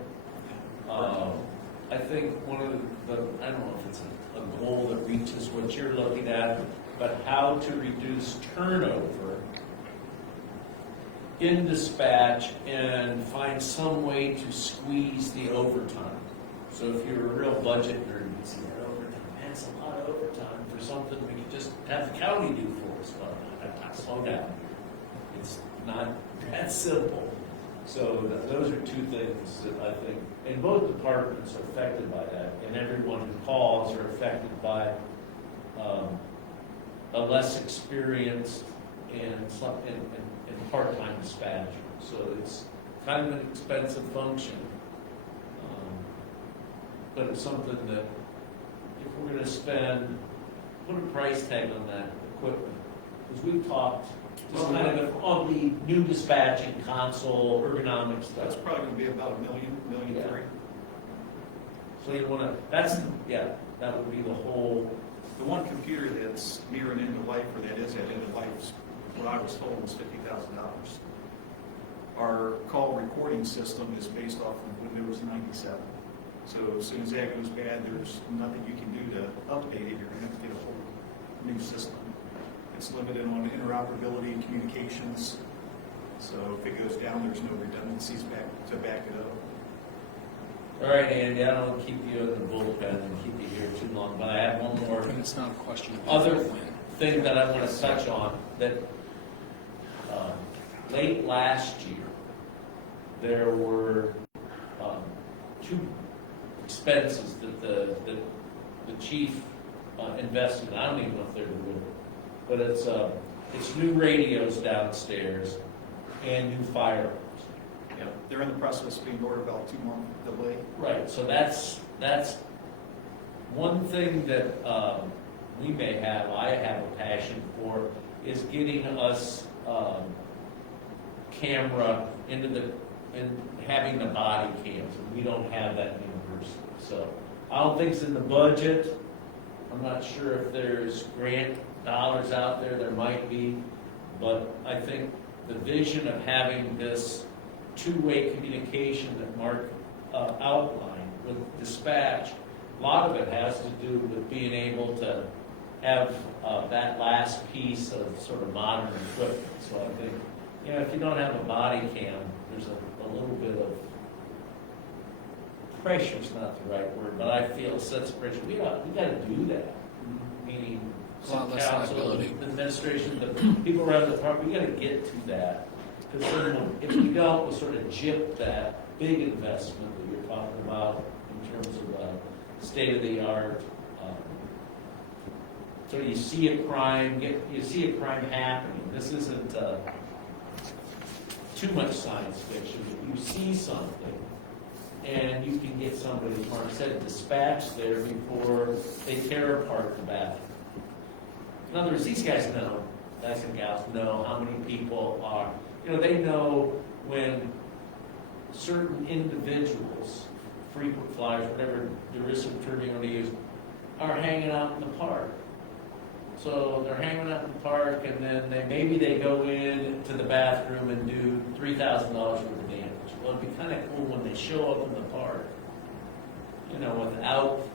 I think one of I don't know if it's a goal that reaches what you're looking at, but how to reduce turnover in dispatch and find some way to squeeze the overtime. So if you're a real budget nerd, you see that overtime. Man, it's a lot of overtime for something we could just have the county do for us. Well, slow down. It's not that simple. So those are two things that I think, and both departments are affected by that, and everyone who calls are affected by a less experienced and part-time dispatcher. So it's kind of an expensive function, but it's something that if we're going to put a price tag on that equipment, because we've talked just kind of on the new dispatching console, ergonomic stuff. That's probably going to be about $1 million, Yeah. $1.3 million. So you want to, that would be the whole. The one computer that's near an end of life, or that is at end of life, what I was told was $50,000. Our call recording system is based off of Windows 97. So as soon as that goes bad, there's nothing you can do to update it. You're going to have to get a whole new system. It's limited on interoperability and communications. So if it goes down, there's no redundancies to back it up. All right, Andy, I don't want to keep you in the bullpen and keep you here too long, but I have one more And it's not a question of other when. thing that I want to touch on, that late last year, there were two expenses that the chief invested in. I don't even know if they're good, but it's new radios downstairs and new firearms. Yeah, they're in the process of being ordered, about 2-month delay. Right, so that's one thing that we may have, I have a passion for, is getting us camera and having the body cams. We don't have that universally. So I don't think it's in the budget. I'm not sure if there's grant dollars out there. There might be. But I think the vision of having this two-way communication that Mark outlined with dispatch, a lot of it has to do with being able to have that last piece of sort of modern equipment. So I think, if you don't have a body cam, there's a little bit of pressure's not the right word, but I feel a sense of pressure. We got to do that. Meaning, A lot less council, liability. administration, the people around the park, we got to get to that. Because if we don't, we'll sort of gyp that big investment that you're talking about in terms of state-of-the-art. So you see a crime, happening. This isn't too much science fiction. You see something, and you can get somebody, as Mark said, dispatched there before they tear apart the bathroom. In other words, these guys and gals know how many people are. They know when certain individuals, frequent flyers, whatever derisive term you want to use, are hanging out in the park. So they're hanging out in the park, and then maybe they go in to the bathroom and do $3,000 worth of damage. well, it'd be kind of cool when they show up in the park, you know, without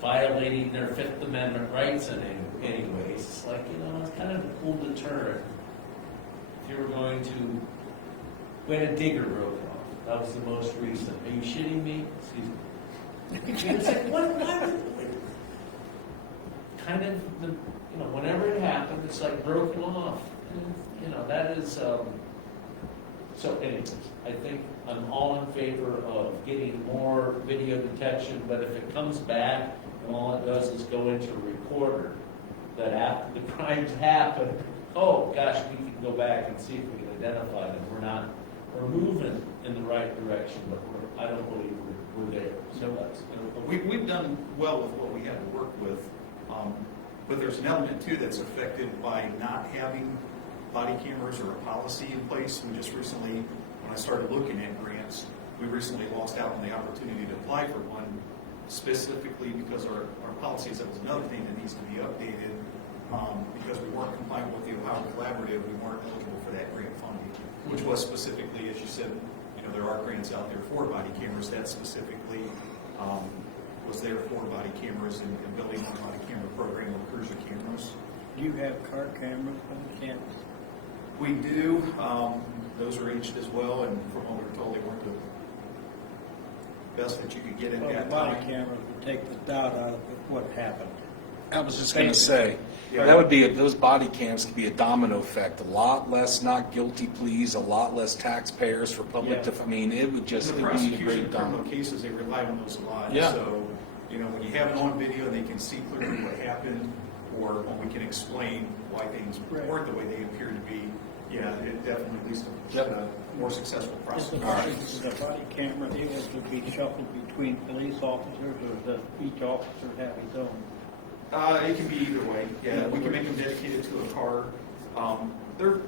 violating their Fifth Amendment rights in any ways. It's like, you know, it's kind of a cool deterrent. If you were going to, we had a digger broke off. That was the most recent. Are you shitting me? Excuse me. It's like, what? Kind of, you know, whenever it happened, it's like broken off. And, you know, that is, so anyways, I think I'm all in favor of getting more video detection, but if it comes back and all it does is go into a recorder, that after the crimes happen, oh gosh, we can go back and see if we can identify them. We're moving in the right direction, but I don't believe we're there. So that's, We've done well with what we had to work with, but there's an element too that's affected by not having body cameras or a policy in place. We just recently, when I started looking at grants, we recently lost out on the opportunity to apply for one, specifically because our policies, that was another thing that needs to be updated, because we weren't compliant with the Ohio Collaborative, we weren't eligible for that grant funding, which was specifically, as you said, you know, there are grants out there for body cameras. That specifically was there for body cameras and building on body camera program with cruiser cameras. Do you have car cameras on campus? We do. Those are aged as well, and from what we were told, they weren't the best that you could get at Well, that body time. cameras would take the doubt out of what happened. I was just gonna say, Yeah. that would be, those body cams could be a domino effect, a lot less not guilty pleas, a lot less taxpayers for public, Yeah. I mean, it would just, In it'd the be a prosecution great of criminal domino. cases, they rely on those a lot. Yeah. So, you know, when you have it on video and they can see clearly what happened, or when we can explain why things weren't the way they appear to be, yeah, it definitely leads to Yep. a more successful Is the prosecution. body camera able to be shuffled between police officers, or does each officer have his own? It can be either way. Yeah, we can make them dedicated to a car. They're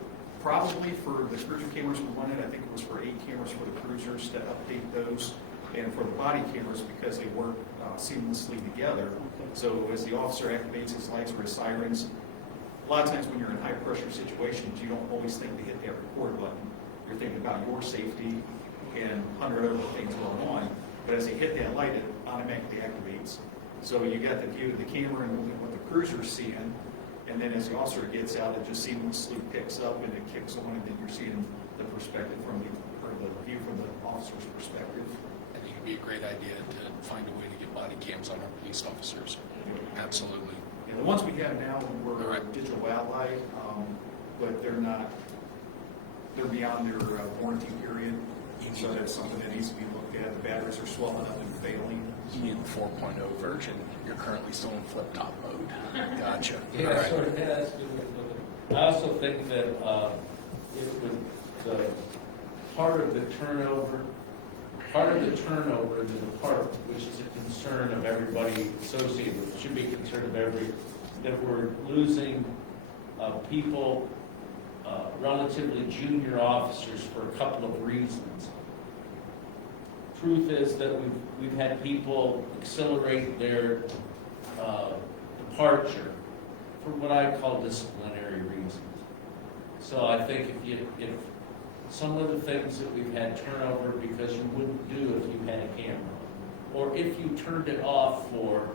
probably for the cruiser cameras we wanted, I think it was for 8 cameras for the cruisers to update those. And for the body cameras, because they work seamlessly together. So as the officer activates his lights or his sirens, a lot of times when you're in high pressure situations, you don't always think to hit that record button. You're thinking about your safety and 100 other things going on. But as they hit that light, it automatically activates. So you got the view of the camera and what the cruiser's seeing, and then as the officer gets out, it just seamlessly picks up and it kicks on, and then you're seeing the perspective from the view from the officer's perspective. I think it'd be a great idea to find a way to get body cams on our police officers. Absolutely. And the ones we have now were Right. Digital Ally, but they're beyond their warranty period. So that's something that needs to be looked at. The batteries are swelling up and failing. You need the 4.0 version. You're currently still in flip-top mode. Gotcha. All Yeah, right. sort of has to do with it. I also think that it would, the part of the turnover in the park, which is a concern of everybody associated with it, should be a concern of that we're losing people, relatively junior officers for a couple of reasons. Truth is that we've had people accelerate their departure for what I call disciplinary reasons. So I think if some of the things that we've had turnover because you wouldn't do if you had a camera, or if you turned it off for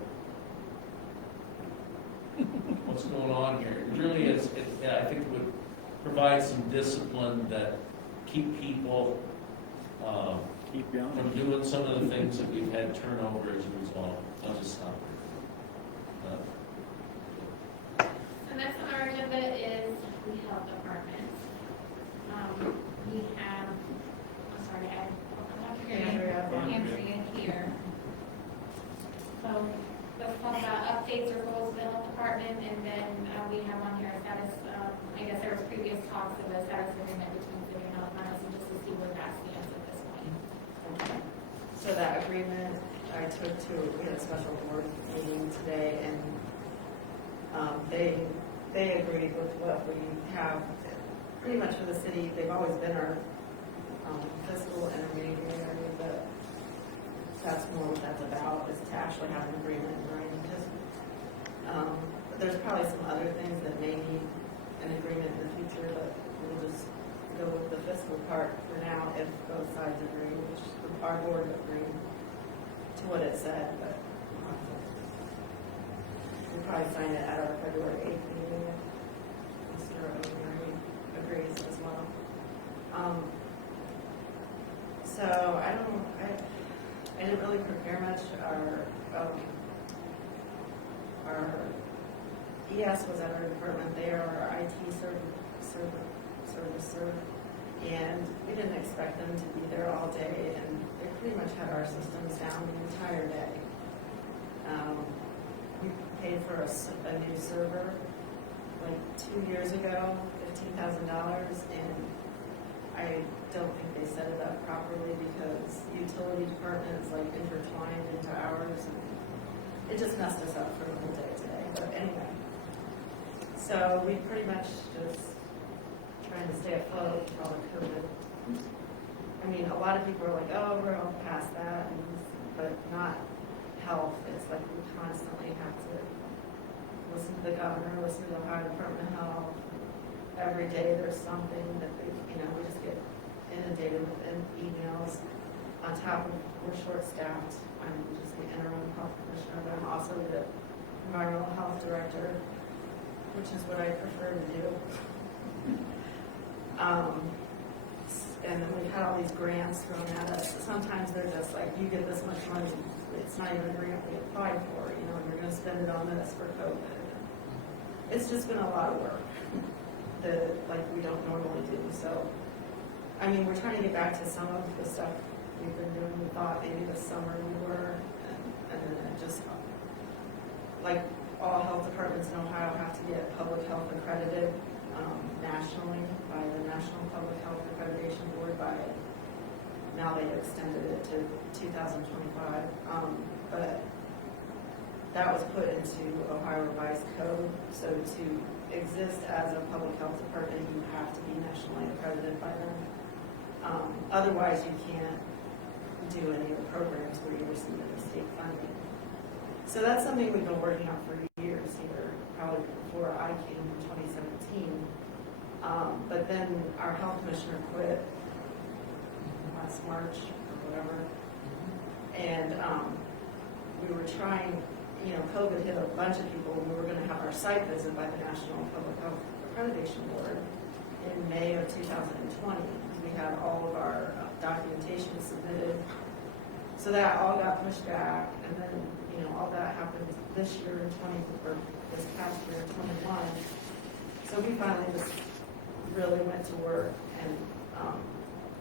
what's going on here, it really is. I think it would provide some discipline that keep people Keep you from honest. doing some of the things that we've had turnover as a result. I'll just stop. So next on our agenda is the health department. We have, I'm sorry, I forgot your name. Andrea here. So let's talk about updates or goals of the health department, and then we have on here a status, I guess there was previous talks of a status agreement between City and Health Madison, just to see where that stands at this point. Okay. So that agreement, I took to, we had a special board meeting today, and they agreed with what we have, pretty much for the city. They've always been our fiscal intermediary, but that's more what that's about, is to actually have an agreement in writing. But there's probably some other things that may need an agreement in the future, but we'll just go with the fiscal part. both sides agree, which our board agreed to what it said, but we'll probably sign it at our February 8th meeting if Mr. O'Leary agrees as well. So I didn't really prepare much. Our ES was at our department. They are our IT servicer, and we didn't expect them to be there all day, and they pretty much had our systems down the entire day. We paid for a new server like 2 years ago, $15,000, and I don't think they set it up properly because the utility department is like intertwined into ours, and it just messed us up for the whole day today. But anyway, so we pretty much just trying to stay afloat with all the COVID. I mean, a lot of people are like, oh, we're all past that, but not health. It's like we constantly have to listen to the governor, listen to the Ohio Department of Health. Every day there's something that we just get inundated with emails. On top of we're short-staffed. I'm just the interim health commissioner, but I'm also the environmental health director, which is what I prefer to do. And then we've had all these grants thrown at us. Sometimes they're just like, you get this much money. It's not even a grant we applied for, and you're going to spend it on this for COVID. It's just been a lot of work that we don't normally do. So, I mean, we're trying to get back to some of the stuff we've been doing. We thought maybe this summer we were, and then it just, like all health departments in Ohio have to get public health accredited nationally by the National Public Health Accreditation Board. Now they've extended it to 2025. But that was put into Ohio Revised Code. So to exist as a public health department, you have to be nationally accredited by them. Otherwise, you can't do any of the programs where you receive the state funding. So that's something we've been working on for years here, probably before I came in 2017. But then our health commissioner quit last March or whatever. And we were trying, COVID hit a bunch of people, and we were going to have our site visit by the National Public Health Accreditation Board in May of 2020. We had all of our documentation submitted. So that all got pushed back, and then, all that happened this year in this past year in 21. So we finally just really went to work and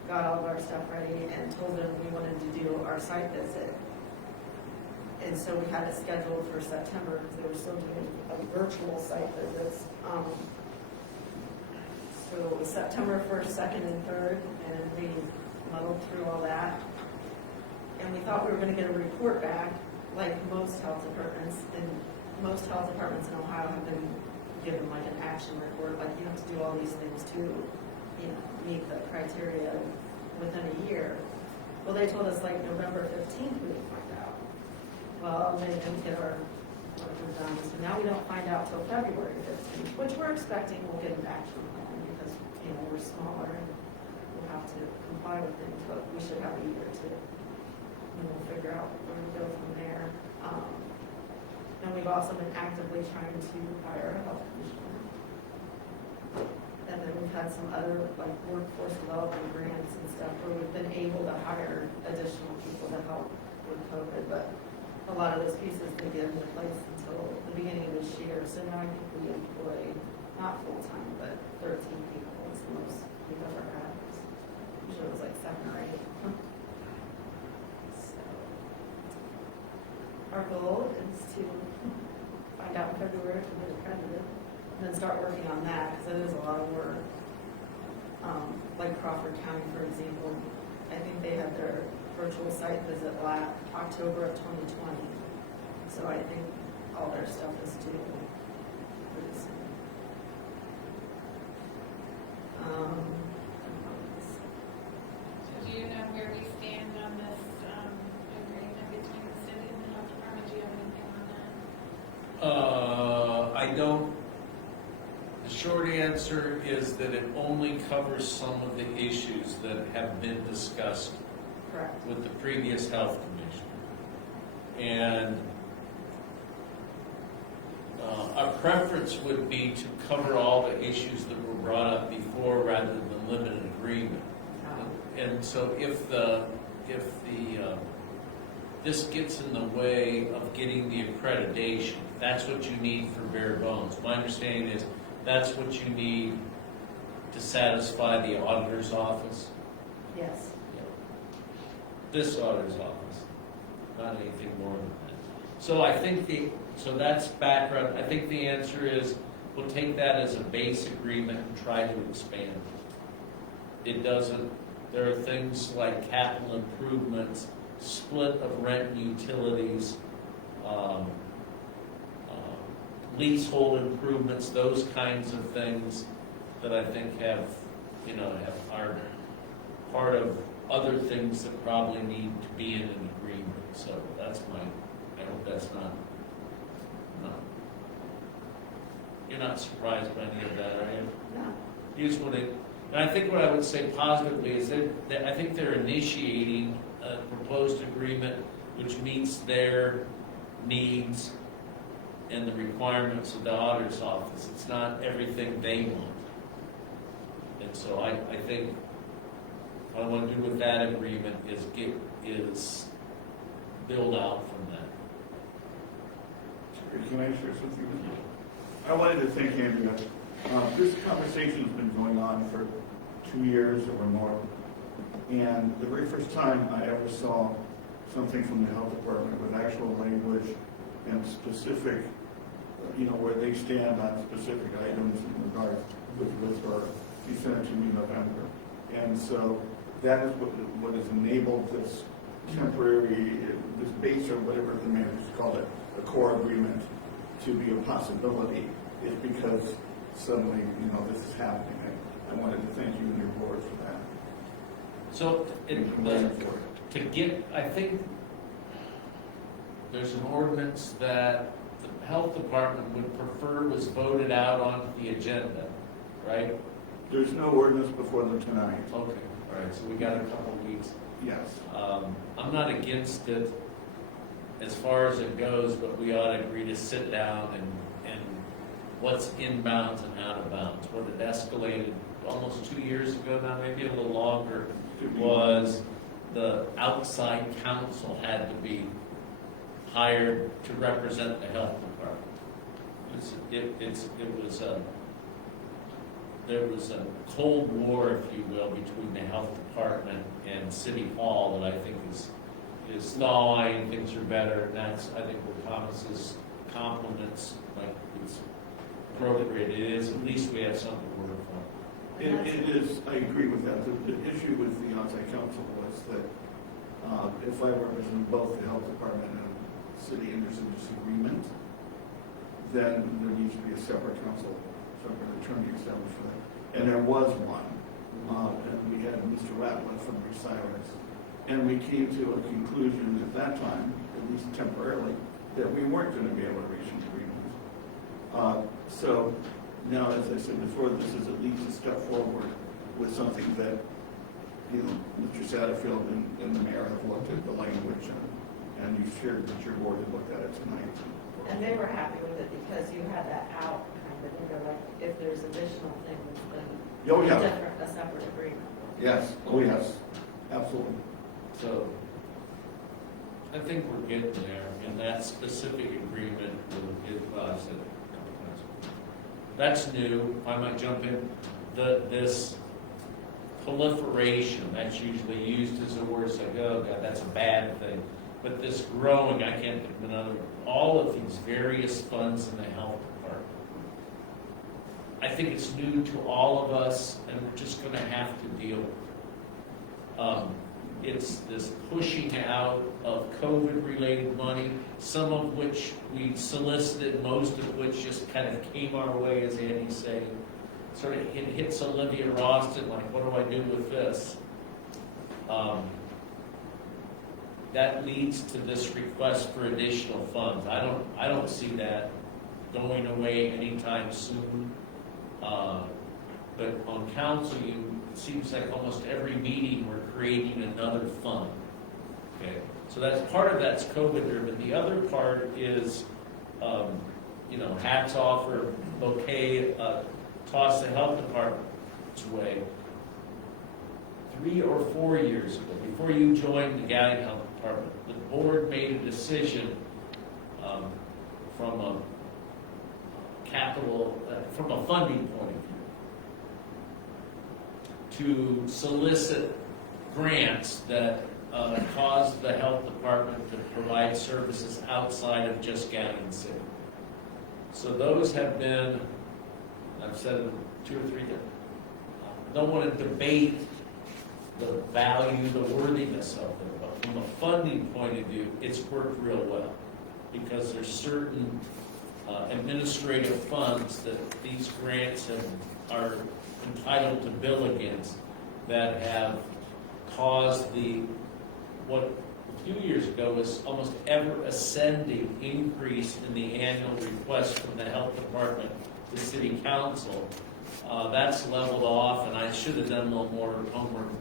got all of our stuff ready and told them we wanted to do our site visit. And so we had it scheduled for September because they were still doing a virtual site visits. So it was September 1st, 2nd, and 3rd, and we muddled through all that. And we thought we were going to get a report back, like most health departments. And most health departments in Ohio have been given like an action report, like you have to do all these things to, meet the criteria within a year. Well, they told us like November 15th we would find out. Well, they didn't get our work done, so now we don't find out till February 15th, which we're expecting we'll get an action plan because, we're smaller and we'll have to comply with things, but we should have a year to, we'll figure out where to go from there. And we've also been actively trying to hire a health commissioner. And then we've had some other workforce development grants and stuff where we've been able to hire additional people to help with COVID, but a lot of those pieces didn't get into place until the beginning of this year. So now I think we employ, not full-time, but 13 people is the most we've ever had. Usually it was like 7 or 8. So our goal is to find out in February if we get accredited, and then start working on that, because it is a lot of work. Like Crawford County, for example, I think they had their virtual site visit last October of 2020. So I think all their stuff is due pretty soon. So do you know where we stand on this agreement between the city and the health department? Do you have anything on that? I don't, the short answer is that it only covers some of the issues that have been discussed Correct. with the previous health commission. And our preference would be to cover all the issues that were brought up before rather than limit an agreement. And so if this gets in the way of getting the accreditation, that's what you need for bare bones. My understanding is that's what you need to satisfy the auditor's office. Yes. This auditor's office, not anything more than that. So I think so that's background. I think the answer is we'll take that as a base agreement and try to expand it. It doesn't, there are things like capital improvements, split of rent and utilities, leasehold improvements, those kinds of things that I think have are part of other things that probably need to be in an agreement. So that's I hope that's not, you're not surprised by any of that, are you? No. Here's what and I think what I would say positively is that I think they're initiating a proposed agreement which meets their needs and the requirements of the auditor's office. It's not everything they want. And so I think what I want to do with that agreement is build out from that. Can I share something with you? I wanted to thank Andrea. This conversation has been going on for 2 years or more. And the very first time I ever saw something from the health department with actual language and specific, where they stand on specific items in regard with her, she sent it to me in November. And so that is what has enabled this temporary, this base or whatever the managers call it, a core agreement to be a possibility, is because suddenly, this is happening. I wanted to thank you and your board for that. So I think there's an ordinance that the health department would prefer was voted out on the agenda, right? There's no ordinance before them tonight. Okay, all right, so we got a couple of weeks. Yes. I'm not against it as far as it goes, but we ought to agree to sit down and what's inbounds and out of bounds. What had escalated almost 2 years ago now, maybe a little longer, was the outside counsel had to be hired to represent the health department. There was a cold war, if you will, between the health department and City Hall that I think is thawing, things are better, and that's, I think, where Thomas's compliments, like, it's appropriate. It is, at least we have something to work on. It is, I agree with that. The issue with the outside counsel was that if I represent both the health department and the city and there's a disagreement, then there needs to be a separate counsel, separate attorney established for that. And there was one. And we had Mr. Ratliff from Cyrus. And we came to a conclusion at that time, at least temporarily, that we weren't going to be able to reach an agreement. So now, as I said before, this is at least a step forward with something that, Mr. Satterfield and the mayor have looked at the language and you shared that your board had looked at it tonight. And they were happy with it because you had that out kind of, they're like, if there's additional things, then Oh, yeah. a separate agreement. Yes, oh, yes, absolutely. So I think we're getting there, and that specific agreement will give us that's new. I might jump in. This proliferation, that's usually used as a word, it's like, oh God, that's a bad thing. But this growing, I can't think of another, all of these various funds in the health department. I think it's new to all of us, and we're just going to have to deal with it. It's this pushing out of COVID-related money, some of which we solicited, most of which just kind of came our way, as Andy's saying. Sort of it hits Olivia Roston, like, what do I do with this? That leads to this request for additional funds. I don't see that going away anytime soon. But on council, it seems like almost every meeting, we're creating another fund. Okay, so that's COVID driven. The other part is, hats off or bouquet, toss the health department's way. 3 or 4 years ago, before you joined the Gallatin Health Department, the board made a decision from a from a funding point of view, to solicit grants that cause the health department to provide services outside of just Gallatin City. So those have been, I've said it 2 or 3 times, don't want to debate the value, the worthiness of it, but from a funding point of view, it's worked real well, because there's certain administrative funds that these grants are entitled to bill against that have caused what a few years ago was almost ever ascending increase in the annual request from the health department to city council. That's leveled off, and I should have done a little more homework.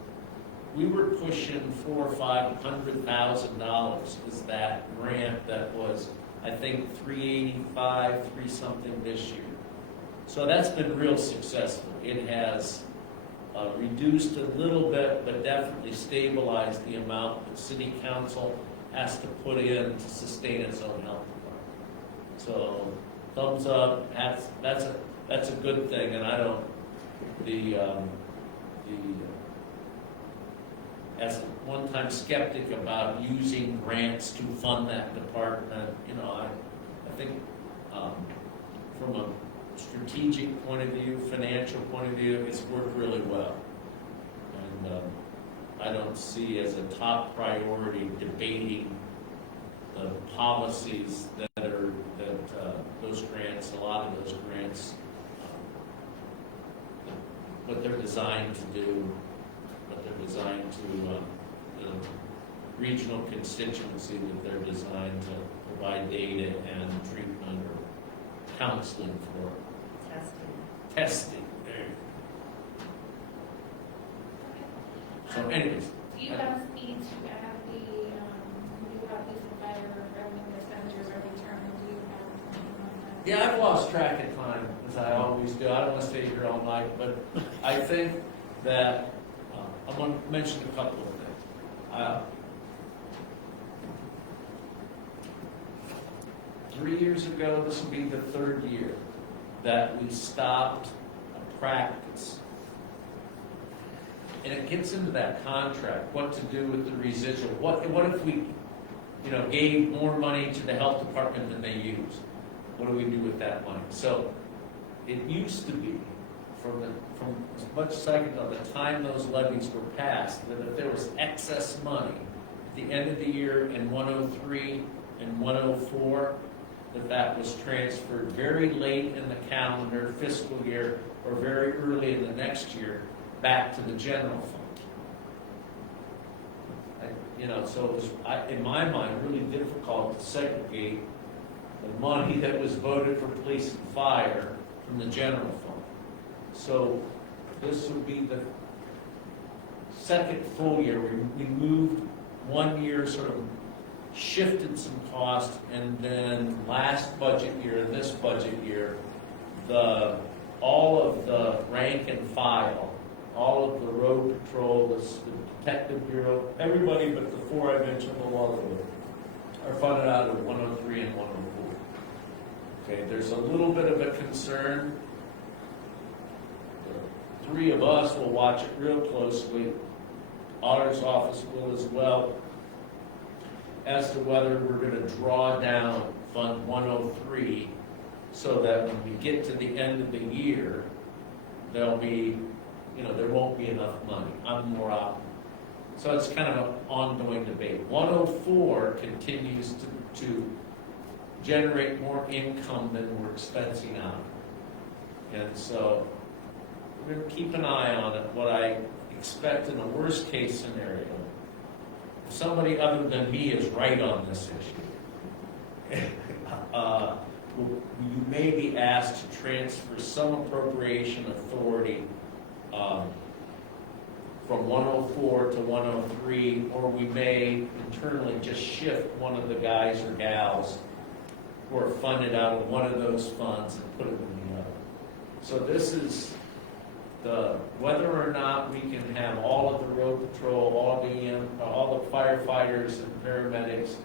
We were pushing $400,000 or $500,000 is that grant that was, I think, $385,000, something this year. So that's been real successful. It has reduced a little bit, but definitely stabilized the amount that city council has to put in to sustain its own health department. So thumbs up. That's a good thing, and I don't as a one-time skeptic about using grants to fund that department, I think from a strategic point of view, financial point of view, it's worked really well. And I don't see as a top priority debating the policies that those grants, a lot of those grants, what they're designed to do, what they're designed to, the regional constituency that they're designed to provide data and treatment or counseling for. Testing. There you go. So anyways. Do you have speed to add do you have these fire revenue expenditures are determined? Do you have something like that? Yeah, I've lost track of time, as I always do. I don't want to stay here all night, but I think that I'm going to mention a couple of things. 3 years ago, this will be the 3rd year that we stopped a practice. And it gets into that contract, what to do with the residual. What if we, gave more money to the health department than they used? What do we do with that money? So it used to be, from as much as I can know, the time those levies were passed, that if there was excess money at the end of the year in 103 and 104, that was transferred very late in the calendar fiscal year or very early in the next year back to the general fund. So it was, in my mind, really difficult to segregate the money that was voted for police and fire from the general fund. So this would be the 2nd full year. We moved 1 year, sort of shifted some cost, and then last budget year and this budget year, all of the rank and file, all of the road patrol, the detective bureau, everybody but the 4 I mentioned a while ago, are funded out of 103 and 104. Okay, there's a little bit of a concern. The 3 of us will watch it real closely. Auditor's office will as well, as to whether we're going to draw down Fund 103 so that when we get to the end of the year, there'll be, there won't be enough money. I'm more optimistic. So it's kind of an ongoing debate. 104 continues to generate more income than we're expensing out. And so we're going to keep an eye on it. What I expect in a worst case scenario, if somebody other than me is right on this issue, you may be asked to transfer some appropriation authority from 104 to 103, or we may internally just shift one of the guys or gals who are funded out of one of those funds and put it in the other. So this is whether or not we can have all of the road patrol, all the firefighters and paramedics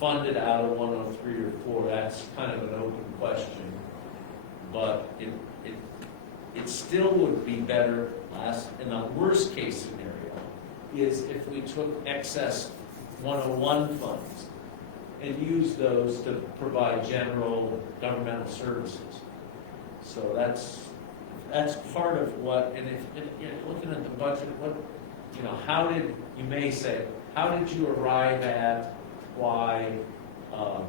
funded out of 103 or 4, that's kind of an open question. But it still would be better, in the worst case scenario, is if we took excess 101 funds and used those to provide general governmental services. So that's part of what, and if you're looking at the budget, how did you arrive at why, I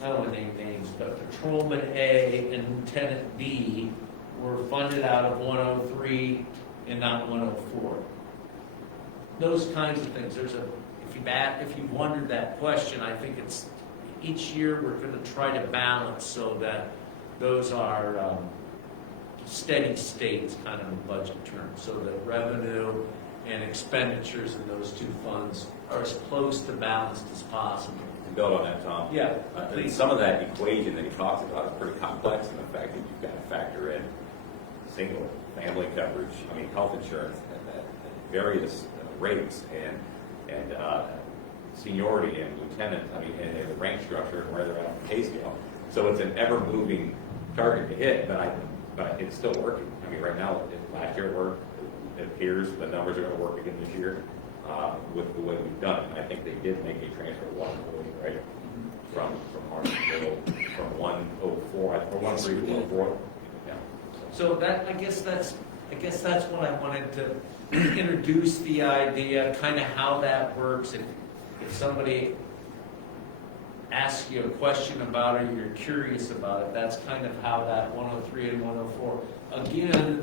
don't want to name names, but Patrolman A and Lieutenant B were funded out of 103 and not 104? Those kinds of things. If you wondered that question, I think it's each year we're going to try to balance so that those are steady states kind of in budget terms, so that revenue and expenditures in those two funds are as close to balanced as possible. To build on that, Tom. Yeah, Please. Some of that equation that he talks about is pretty complex in the fact that you've got to factor in single family coverage, health insurance at various rates, and seniority and lieutenant, and the rank structure and where they're at on the pay scale. So it's an ever-moving target to hit, but it's still working. Right now, last year it worked. It appears the numbers are going to work again this year with the way we've done it. I think they did make a transfer of 140, right? From Hartsville, from 104, or 103 to 104. Yeah. So I guess that's what I wanted to introduce, the idea, kind of how that works. If somebody asks you a question about it, you're curious about it, that's kind of how that 103 and 104. Again,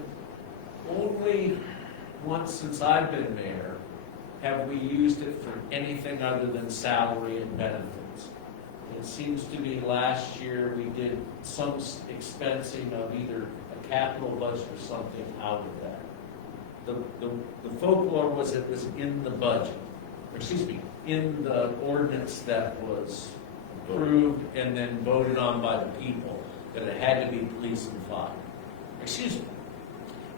only once since I've been mayor have we used it for anything other than salary and benefits. It seems to be last year we did some expensing of either a capital budget or something out of that. The folklore was it was in the budget, in the ordinance that was approved and then voted on by the people, that it had to be police and fire.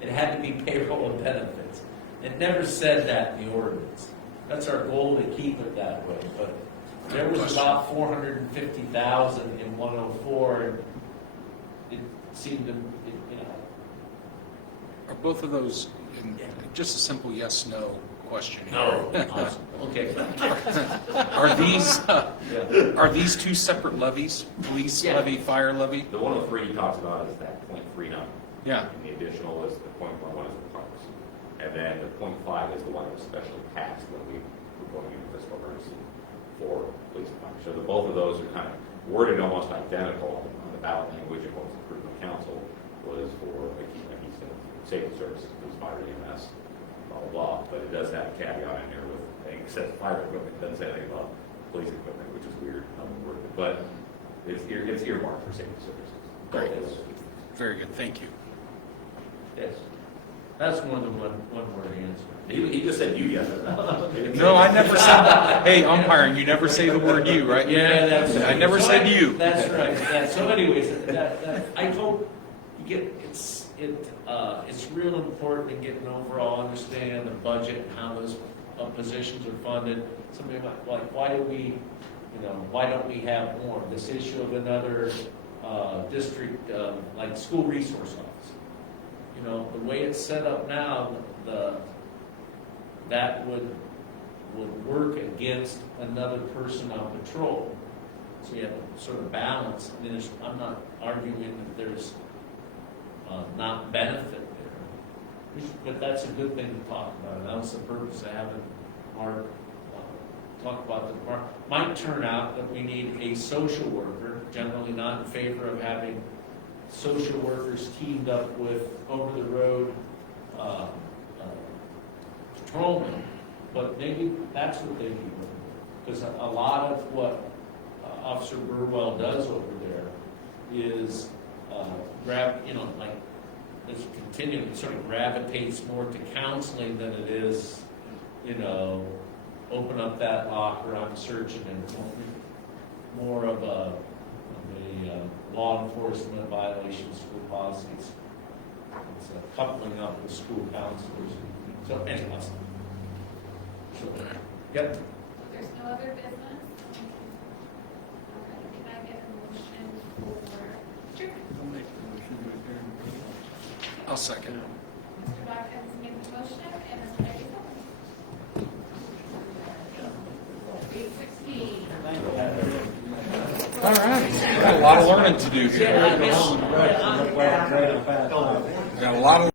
It had to be payroll and benefits. It never said that in the ordinance. That's our goal, to keep it that way. But there was about 450,000 in 104, and it seemed to, Are both of those just a simple yes/no question? No. Awesome. Okay. Are these two separate levies? Police Yeah. levy, fire levy? The 103 he talks about is that 0.3 number. Yeah. And the additional is the 0.11 is the parks. And then the 0.5 is the one that was specially taxed when we were going into fiscal emergency for police and fire. So both of those are kind of worded almost identical on the ballot language of what was approved by council was for, like he said, safety services, police, fire, EMS, blah, blah, blah. But it does have a caveat in there with, it says fire equipment, it doesn't say anything about police equipment, which is weird. But it's earmarked for safety services. Very good. Very good, thank you. Yes. That's more than one word answer. He just said you yes. No, I never said, hey, umpiring, you never say the word you, right? Yeah, that's right. I never said you. That's right. So anyways, I hope you get, it's real important to get an overall understanding of the budget and how those positions are funded. Somebody might, like, why don't we have more? This issue of another district, like school resource office. The way it's set up now, that would work against another person on patrol. So you have a sort of balance. I'm not arguing that there's not benefit there, but that's a good thing to talk about. That was the purpose of having Mark talk about the department. Might turn out that we need a social worker, generally not in favor of having social workers teamed up with over-the-road patrolmen, but maybe that's what they do. Because a lot of Officer Burwell does over there is it's continuing, it sort of gravitates more to counseling than it is, open up that locker, I'm searching, and more of a law enforcement violations, school policies. It's a coupling up with school counselors. So anyways. So, yep. There's no other business? Okay, can I get a motion for adjournment? I'll make the motion to adjourn. I'll second. Mr. Watkins made the motion, and Mr. Eddie seconded. 8:16. All right. Got a lot of learning to do here. Yeah, I guess- Right, right, right, right, right. Got a lot of